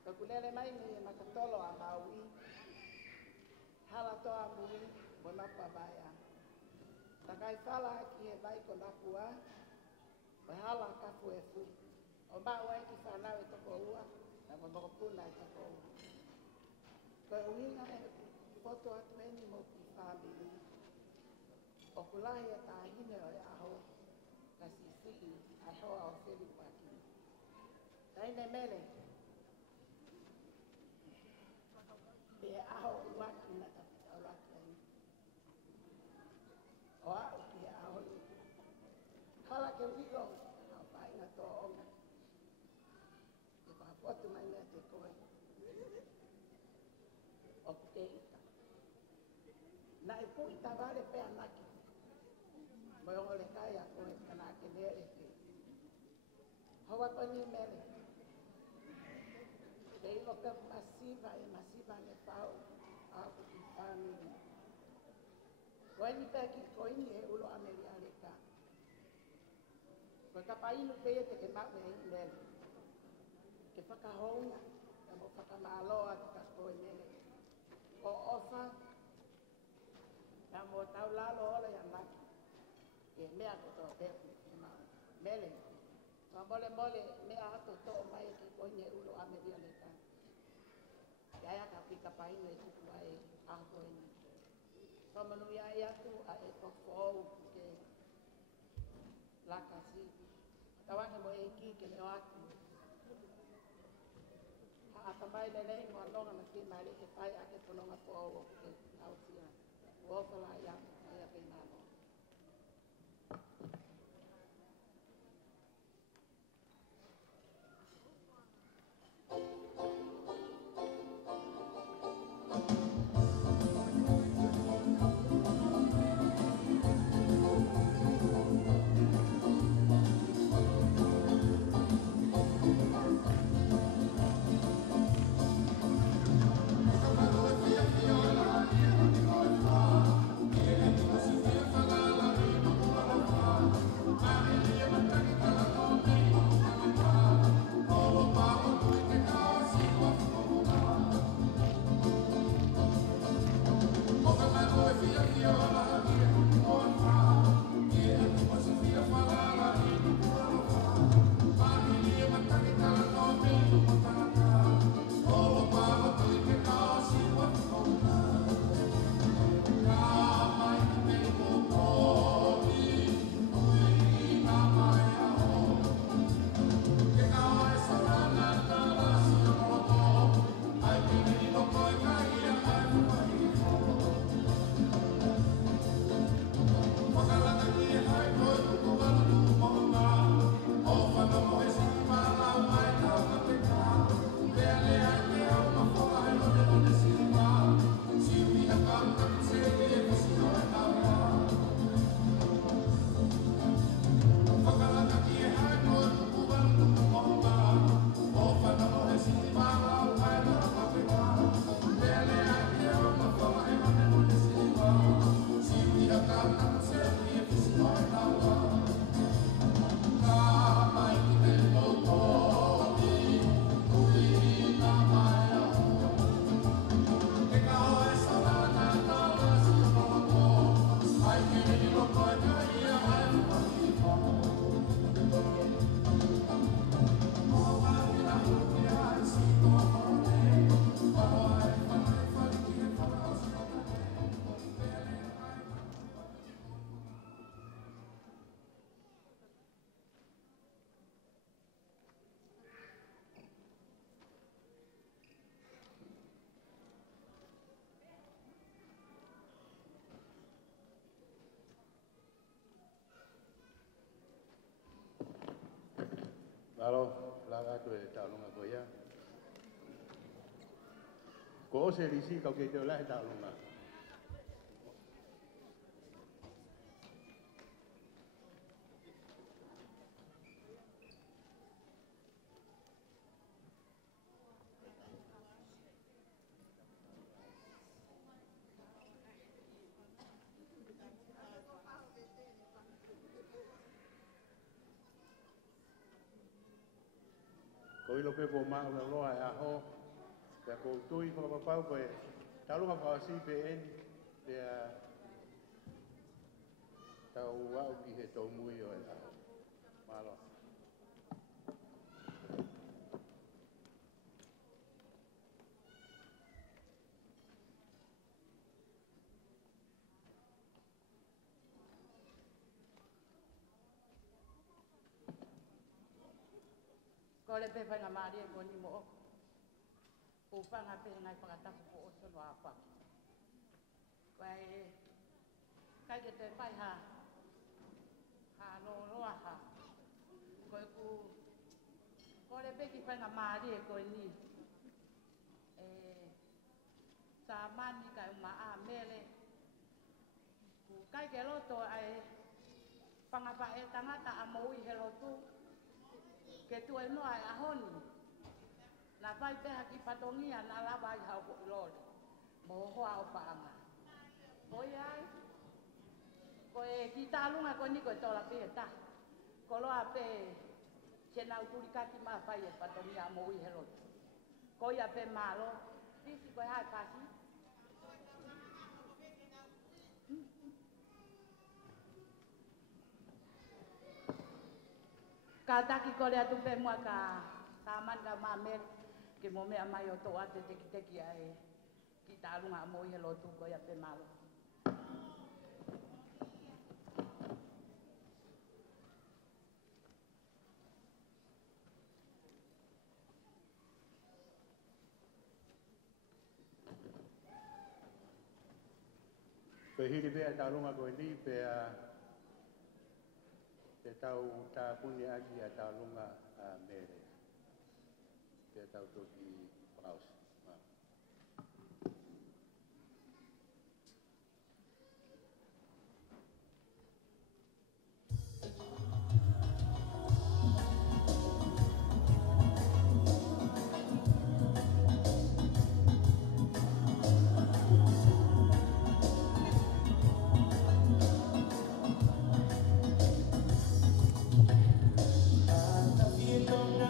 Koku lele mai ni e makatolo a maui. Hala toa mui mo napa baya. Takai whala ki he mai ko napua. Oi hala kafu e fu. O maua e ki whanau e toko ua. Na mo moko puna e toko ua. Koe uhinga e poto atu eni mo ki family. O kulahi e tāhine o e aho. Kasi siki ai hoa o Filipaki. Taine mele. E aho uaki na tapita o laki ai. O au ki e aho i. Hala ke wilo, au painga tō onga. E whapotu mai mea te koe. O te ita. Na e pui taware pe anaki. Moi o le kai a koe kana ke nere te. Hawa koni mele. Te ilo pe masiva e masiva ne pau a ki family. Koeni pe ki koeni e ulo ameri areka. Koe ka painu pe te ke mau e mele. Ke whakahonga, ka mo whakamaloa ki ka koe mele. O ofa, ka mo tau lalo ole anaki. E mea koto te mele. Ma mole mea ato to mai ki koine ulo ameria le ka. Ia ia ka pika paino e tuku ai a koine. Whamanu ia ia tu a e kofou ke lakasi. Tawange mo e ki ke leo atu. Ata mai le nei mo alonga na ki mai le ke pai a ke pononga po o ke autia. Wofala ia ia pe nalo. Yeah. Alo, laga tu e talunga ko ia. Ko se risi kau ke te ola e talunga. Ko ilo pe po ma o loa e aho. Te ko tui ko pa ko e talunga pa si pe en te tau au ki he tau mui o e aho. Malo. Ko le pe whainga maari e koni mo oko. Ko whanga pe ngai whakatapu ko oso no a whaki. Kai ke te whai ha no roa ha. Ko le pe ki whainga maari e koni. Sa mani kai uma a mele. Kai ke loto ai whanga wha e tangata a moui he lotu. Ke tu e noa e ahoni. Na whai peha ki patongia na lava i hau ko ilore. Mo hoa o paanga. Hoi ai. Ko e ki tālunga ko niko e tola pe e ta. Ko loa pe se nau turikaki maa whai e patongia mo i herotu. Ko ia pe malo. Tisi ko e hai pasi. Ka taki ko le atu pe mua ka taman ka mamel ke mo mea mai o toa te teki ai ki tālunga mo i herotu ko ia pe malo. Pe hiri pea tālunga koe ni pea te tau tā puni aki a tālunga a mere. Pea tau toki paus. Don't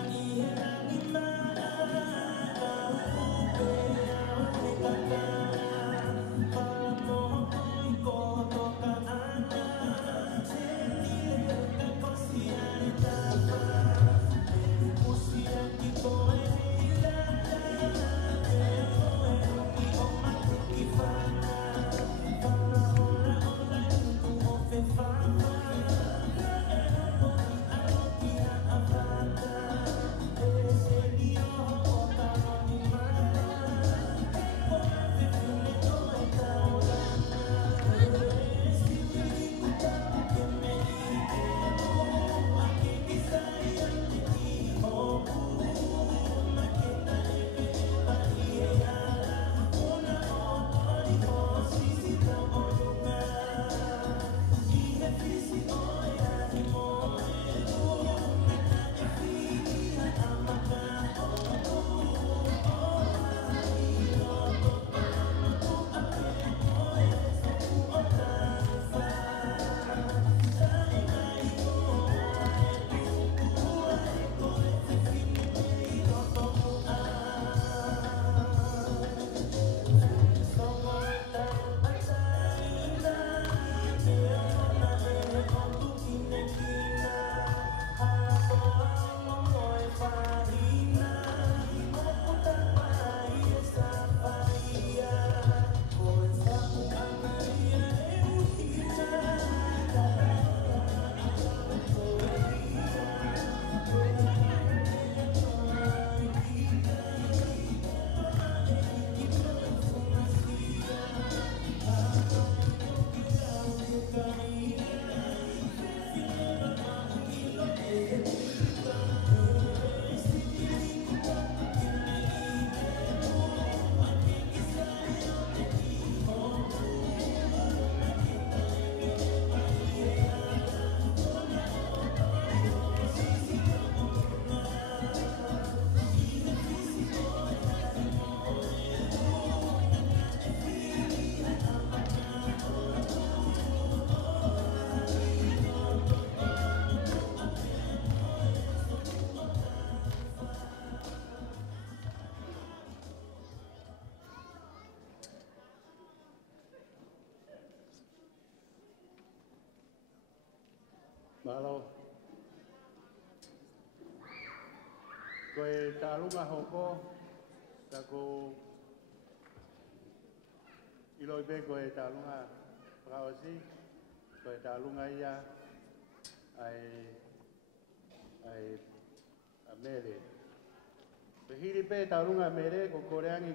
Malo. Koe tālunga hoko, tako iloi be koe tālunga prawasi, koe tālunga ia ai mere. Pehiri pe tālunga mere ko koreangi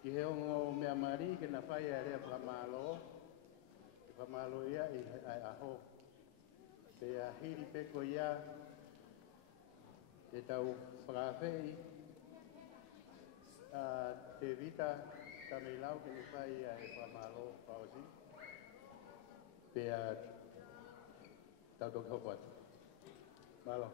ki he ongo mea mari ke na whai area whamalo. Whamalo ia ai aho. Pe a hiri pe ko ia te tau whakawhei te vita tameilau ke ni whai ai whamalo whawasi. Pe a tau tok hopot. Malo.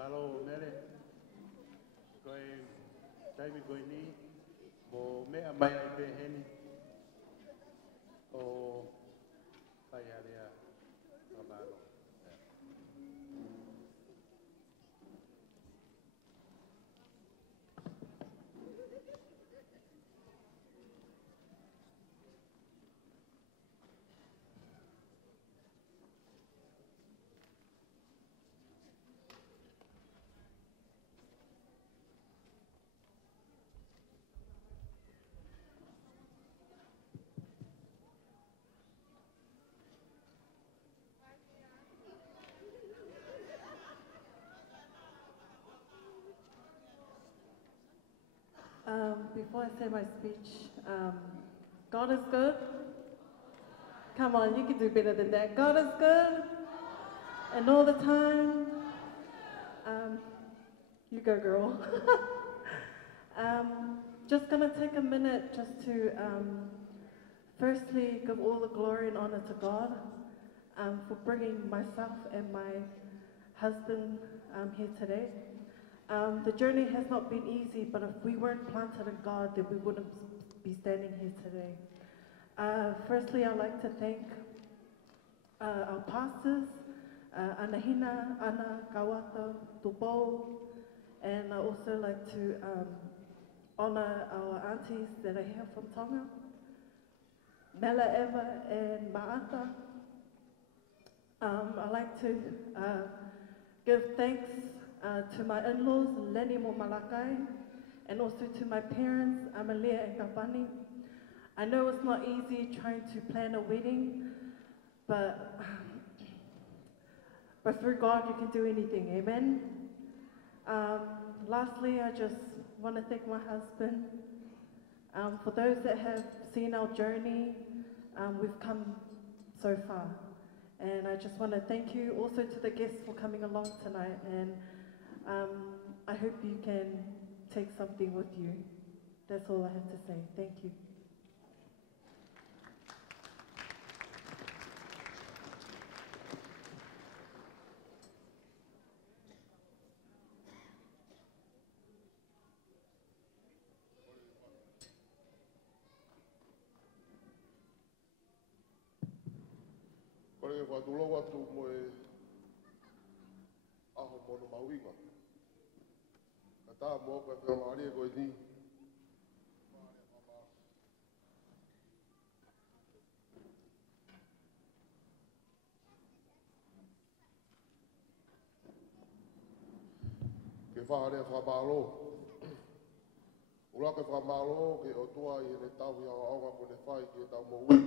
malo mere. Koe taimi koe ni mo mea mai ai pe heni. O pai area malo. Before I say my speech, God is good. Come on, you can do better than that. God is good. And all the time. You go, girl. Just going to take a minute just to firstly give all the glory and honor to God for bringing myself and my husband here today. The journey has not been easy, but if we weren't planted in God, then we wouldn't be standing here today. Firstly, I'd like to thank our pastors, Anahina, Ana, Kawata, Tupo, and I'd also like to honor our aunties that are here from Tonga, Mela, Eva, and Maata. I'd like to give thanks to my in-laws, Lenny Momalakai, and also to my parents, Amalia and Kapani. I know it's not easy trying to plan a wedding, but through God you can do anything, amen? Lastly, I just want to thank my husband. For those that have seen our journey, we've come so far. And I just want to thank you also to the guests for coming along tonight. And I hope you can take something with you. That's all I have to say. Thank you. Kore kwa tulo watu moe aho mono mawinga. Kata mo kwa kwa mari ko ni. Ke whare whamalo. Ura ke whamalo ke o tua i he tau i aonga mo ne whai ki e tau mo ui.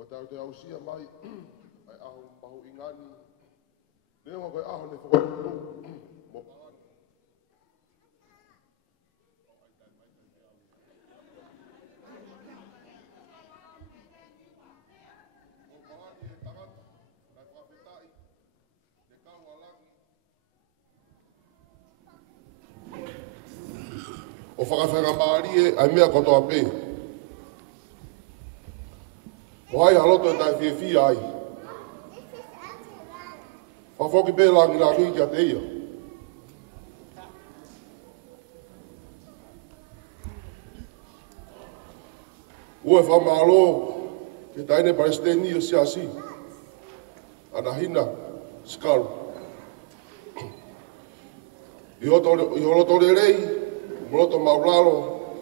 O tau te au sia mai, ai aho mahu ingani. Leo koe aho ne whakatutu, mo paani. Mo paani e tangata, nai whawhetai, ne kau alangi. O whakawhenga maari e, ai mea kotoa pē. O ai haloto e tai whiawhia ai. Whawhoki pē langi langi ki a te ia. Ue whamalo ke taine Palestini o siasi. Anahina, Skaru. I holoto re rei, moloto maulalo,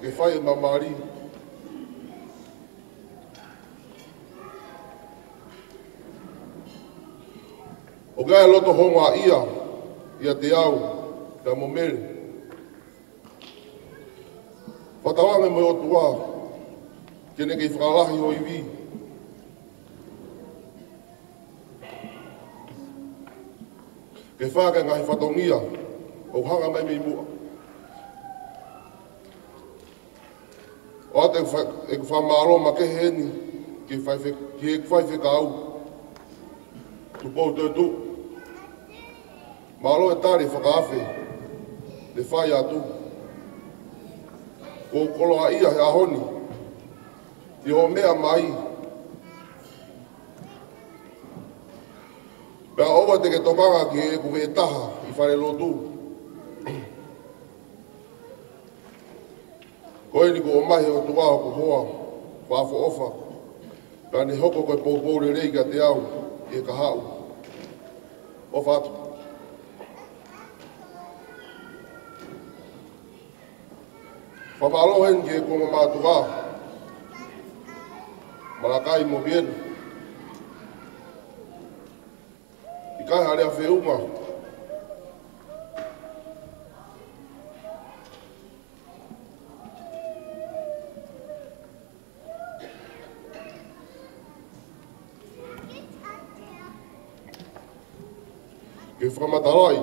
ke whai e mamari. O gai loto honga ia te au, te momere. Whatawange mo o tua, kene kei whakalahi o iwi. Ke whaka ngai whatongia, o hanga mai mi mua. O ate e whamaro ma ke heni, ke whai wheka au. Tu pō tō tū. Malo e tari whakaafe, le whai atu. Ko kolo a ia he ahoni, i o mea mai. Pea owa te ke tokanga ki e kuwe taha i whare lotu. Koe ni ko o mahi o tuā o ko hoa, whafo ofa. Pea ni hoko koe pōpō re rei ka te au, e ka hau. Ofa atu. Whamalo hen ki e koma mātuā. Malakai mo vienu. I kai hare a whiunga. Ke whamatarai.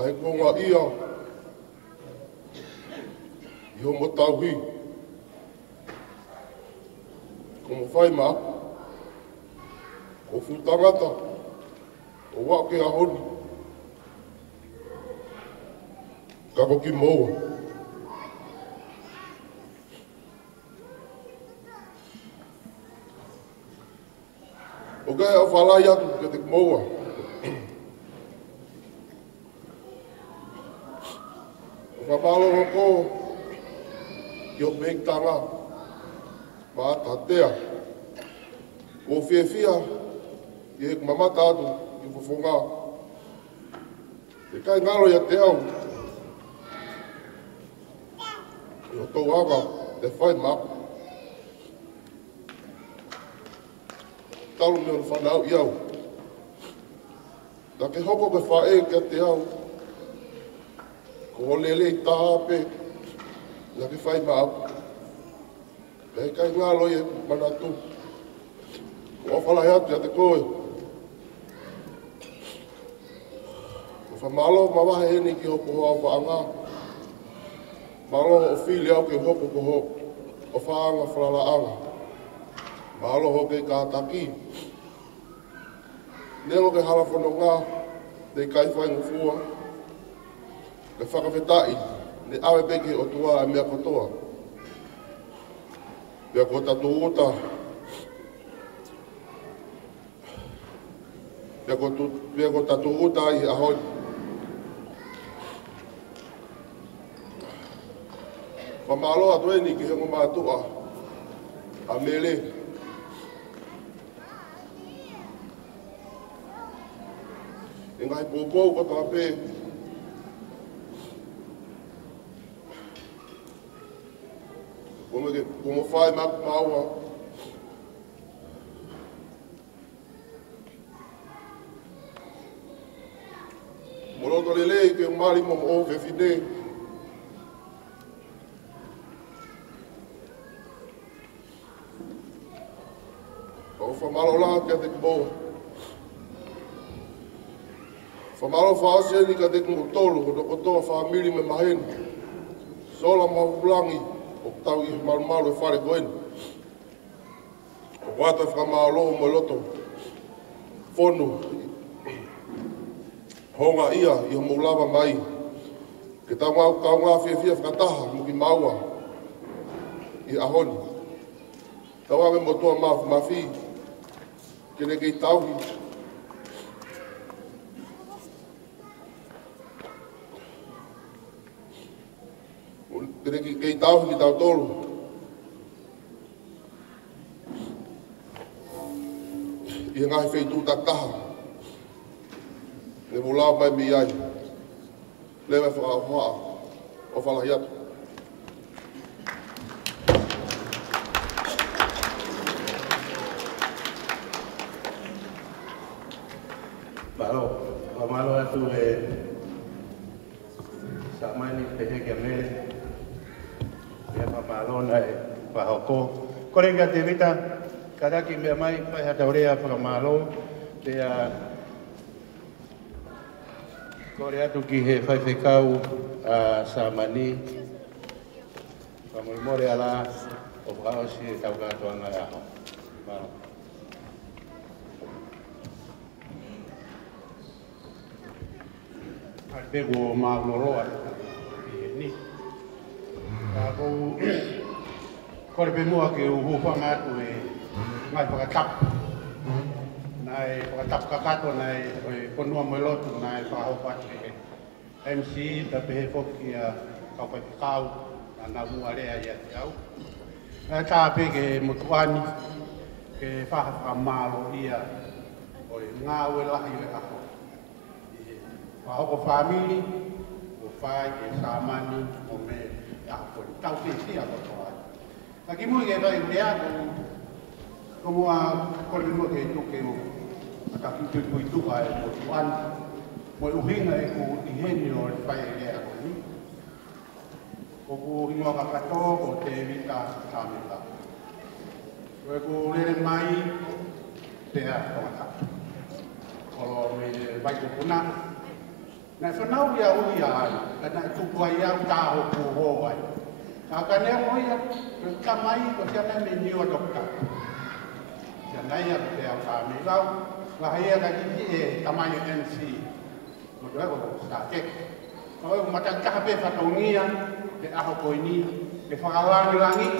Ai konga ia. I homo tauhi. Ko mo whai mā. Ko futangata. O wake a honi. Ka ko ki moa. O kai a whalai atu ke te moa. O whamalo hoko. Ki o pēktanga. Mā tatea. O whiawhia. I e mamata atu. I whawhonga. E kai ngaro ia te au. I o tau anga. Te whai mako. Talu me o whanau i au. Da ke hoko ke whae kia te au. Ko lele i tāpe. Da ke whai mā au. Pei kai ngā loi e manatu. Ko whalai atu ia te koe. Ko whamalo mawahe heni ki hoko hoa whaanga. Malo o whili au ke hoko ko ho. O whaanga whalalaanga. Malo ho ke kātaki. Nengo ke harafono ngā. Nei kai whai ngufua. Ke whakawhetai. Ne awe peke o tua a mea kotoa. Pea ko tatu uta. Pea ko tatu uta i ahoi. Whamalo atu eni ki hengo mātua. A mele. E ngai pōpō ko tā pē. Ko mo whai mak maua. Moroto le lei ke mari mo o fe fine. O whamalo la ke te kboa. Whamalo whaase ni ka te kungu tolu, ko toko toa whamiri me maheni. Sola mahulangi, o tau i marumaru e whare koeni. O wata whamalo mo loto. Whonu. Honga ia, i homo lava mai. Ke tau ngā whiawhia whakataha, muki maua. I ahoni. Tau ame mo toa mawhi. Kene kei tauhi. Kene kei tauhi ki tau tolu. I ngahi whei tūtak taha. Ne mo lau mai mi ai. Lewe whakahoa. O whalahi atu. Pamalo atu e sa mani pehe ke mele. Ia pamalo na e pahoko. Korenga te vita, karaki mea mai, pai hata orea pamalo. Pea kore atu ki he whaiwhekau a sa mani. Pamorimore ala o whakao si e tau katoa ngai aho. Maro. Ai pego mauloroa ni. Ka kou kore pe mua ke uhu whanga atu e ngai whakatap. Nai whakatap kakato nai oi ponua mo lotu nai whakahau pati e MC ta pehe whoki a kaupai whakau na nga mua rea ia te au. Nai tā peke motuani ke whakamalo ia oi ngā ue lahi e aho. Wahoko whamiri, o whai e sāmani o me ako tau whiwhia ko toa. Ka ki mui ke vai mea ko mua kore mua ke tuke o ka ki tui tuka e mo tuan. Mo uhinga e ku i heni o e whai e lea ko ni. Ko ku ingoa ka kato o te vita tāmita. Ko e ku rere mai te a tōngata. Kolo me vai ku puna. Nai whanau ia ui ai, ka nai tupu ai au tāho kūho ai. Ka nea moia, ka mai ko tia nai me niwa dokta. Tia nai a te au tā me lau, ka haia ka kiki e tamai MC. Mo tue ko sa kek. Ka oi matang kahape whataungia, te aho koini, te whakalangi langi.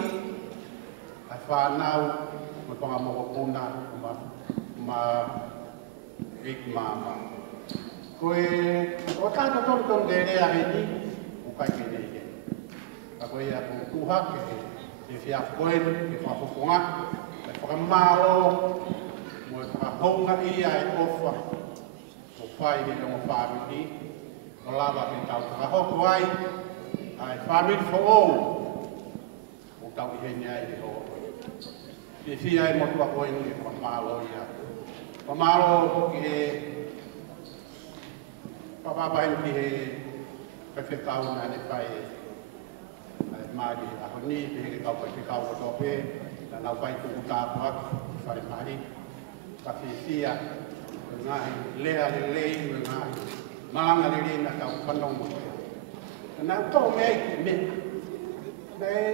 Ka whanau, mo tonga moko puna, ma ikmama. Koe, o tātou tōru tōru te rea he ni, o kai ke nei he. Ka koe ia kō kuha ke he whia koen, ke whakofonga, ke whakamaro, mo e whakahonga ia e ofa, o whai he tongo whamiti, o lava ke tau whakahoko ai, ai whamiti for all, o tau i heni ai he hoa koe. Ke whia e motua koen, ke whakamaro ia. Whakamaro ke Papapai ki he whewhekau nā ne whai maari aho ni, he kau whewhekau o tōpe, nā nau whai tuku tāpua, whare maari, ka whiwhia, ngāhi lea le lei, ngāhi malanga le lei nā tau whanongo. Nā tō mei ki me, nei,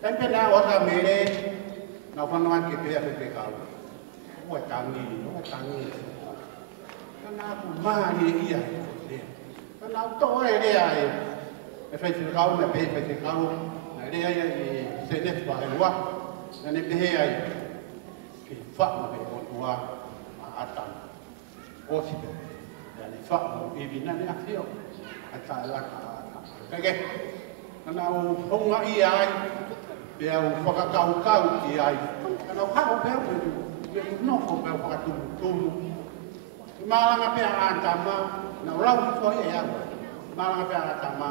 tempena o tā mere, nā whanongan ki pēa whewhekau. Ua tangi, ua tangi. Nā ku maari ia e. Nā toa e rea e. E whaithirakau, nā pehe whaithirakau, nā rea ia e senefa e ua. Nā ne pehe ai. Ke whakma pe o tua a atana. Osipe. Nā ne whakma e vina ne awhio. A tā e laka a atana. Peke. Nā u honga ia ai. Pea u whakakau ki ai. Nā u hao pea u. Pea u nofo pea u whakatunu. Malanga pea atama, na ulau ki koi e awa. Malanga pea atama,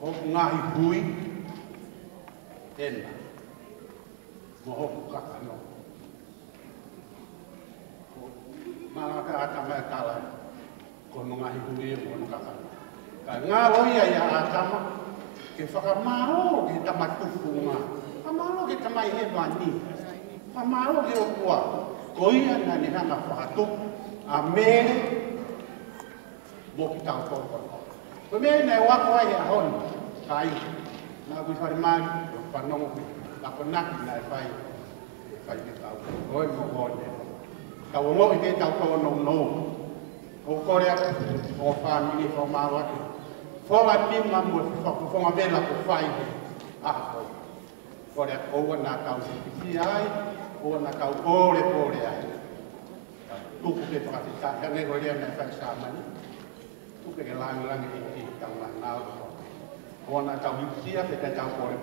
o ngahi hui, tena, mo hoku kakano. Malanga pea atama e tala, kono ngahi hui e kono kakano. Ka ngā loia ia atama, ke whakamaro ki tamatufu ngā. Whakamaro ki tamai he mani. Whakamaro ki o kua. Koia na ni hanga whakatu, a mere, mo ki tau tōkoro. Ko mere nei wako ai a honi, ka i, nā kui whare mani, o whanongo ki, nā ko naki nai whai ki tau. Oi mo hone. Ka o mohi te tau tō no no. O kore atu, o whamini wha mawaki. Whora nima mo whonga vela ko whai he, a hoi. Kore atu, oua nā tau se kisi ai, o na kau kore ai. Tuku te whakatita, hane ko rea nei whai sāmani. Tuku ke langi i ki tau na nāo. O na kau hipsia te te tau kore.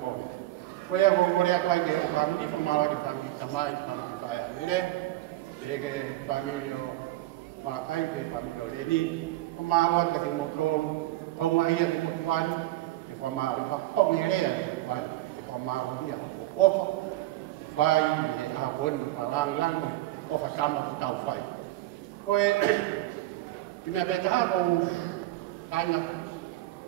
Koe a kore atu ai ke o whamini whamawa ki whamini tamai, whamini whai a mire. Te ke whamini o Malakai, te whamini o Reni. Whamawa te ke mokron, honga ia te motuani. Te whamawa i whakongi rea te whamawa ia o ofa. Whai e a wani whalang o whakama ki tau whai. Koe, ki mea pēta hako kaina,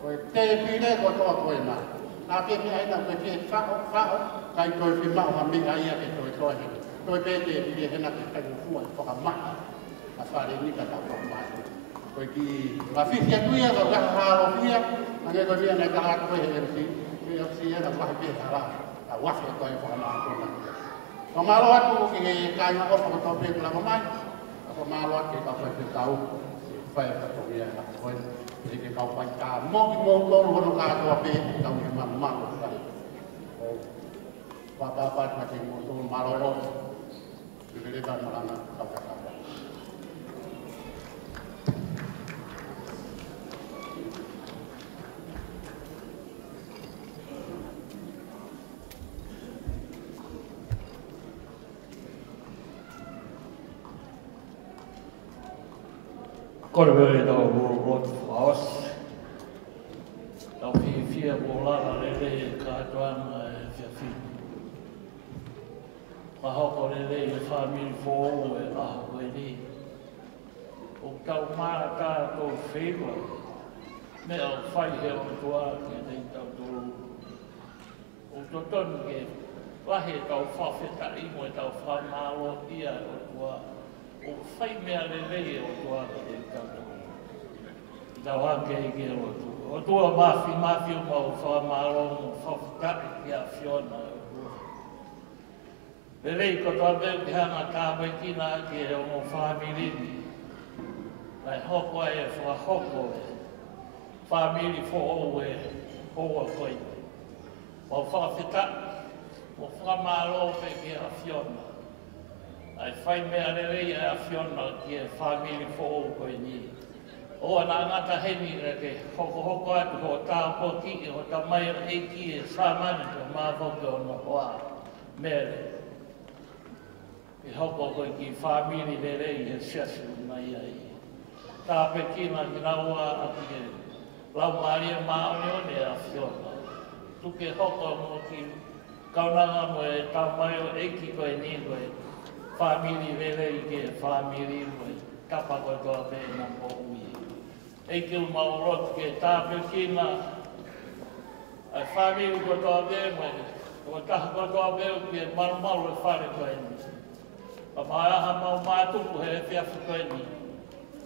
koe te pire ko toa koe nā. Nā pēpi aina koe pē whao, kai koe pē mao ha mea ia ke koe koe hene. Koe pēte e pire hena ke kai fua i whakamata, a whare nika tau whakamata. Koe ki mawhiti atuia, ka whaka haro pia, ange koe mea nei kaha koe he MC, KFC na wah dia salah. Wah dia kau yang faham aku nak. Pemalu aku ke kaya aku pakai topeng lah mamai. Pemalu aku kau tahu. Fai kau dia kau jadi kau pakai mau kalau kau ape kau memang malu sekali. Bapak macam itu malu. Jadi kan malah kau kata. Kore vele tau rot faos. Tau fia bolava lele katoanga fiafi. Mahoko lele e family fo e aho e ni. O tau maa tātou whenua. Me au whai he o tua ke nei tau tōru. O totonu ke wahe tau whawheta imo e tau whamalo ia o tua. O whai mea lelei o tua ke tātou. I tau hake i ke o tua. O tua mafi o mau whamalo o whawhetaki ki a whiona o tua. Lelei ko toa meu ki hanga kāwai kina ki e o mo whamirini. Lai hoko e whahoko e. Whamiri fo o e hoa koi. O whawhetaki. O whamalo pe ki a whiona. Ai whai mea rerei a whiona ki e whamiri fo o koe ni. O ana ngata heni re ke hoko atu ho tāo po ki ho ta mai e ki e sāmane ko māwhoke o no hoa mere. E hoko koe ki whamiri rerei e siasu mai ai. Tā pe kina ki naua atu ke lau maria maone o ne a whiona. Tuke hoko mo ki kaunanga mo e tā mai o eki koe ni koe. Family rere ke family mo tapa ko to pe na po ui e ke mau rot ke tape kina a family ko to pe mo ko ta ko to pe ke mal e fare ko ni pa mai ha mau ma tu ko he fia ko ni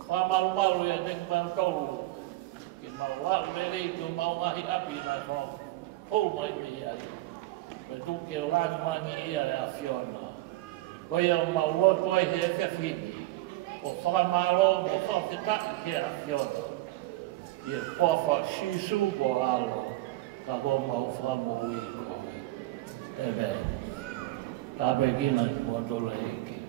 pa mal e te ban to ke mau wa rere ko mau ahi api na ko o mai mi ai pe tu ke la mani ia a fiona. Koe au mauloto ai he whiawhiti. O whakamalo mo whawhetaki ke a whiona. Ie pōwha shisu ko alo. Ka ho mau whamou i koe. E mei. Tā pe kina i mōtola e ki.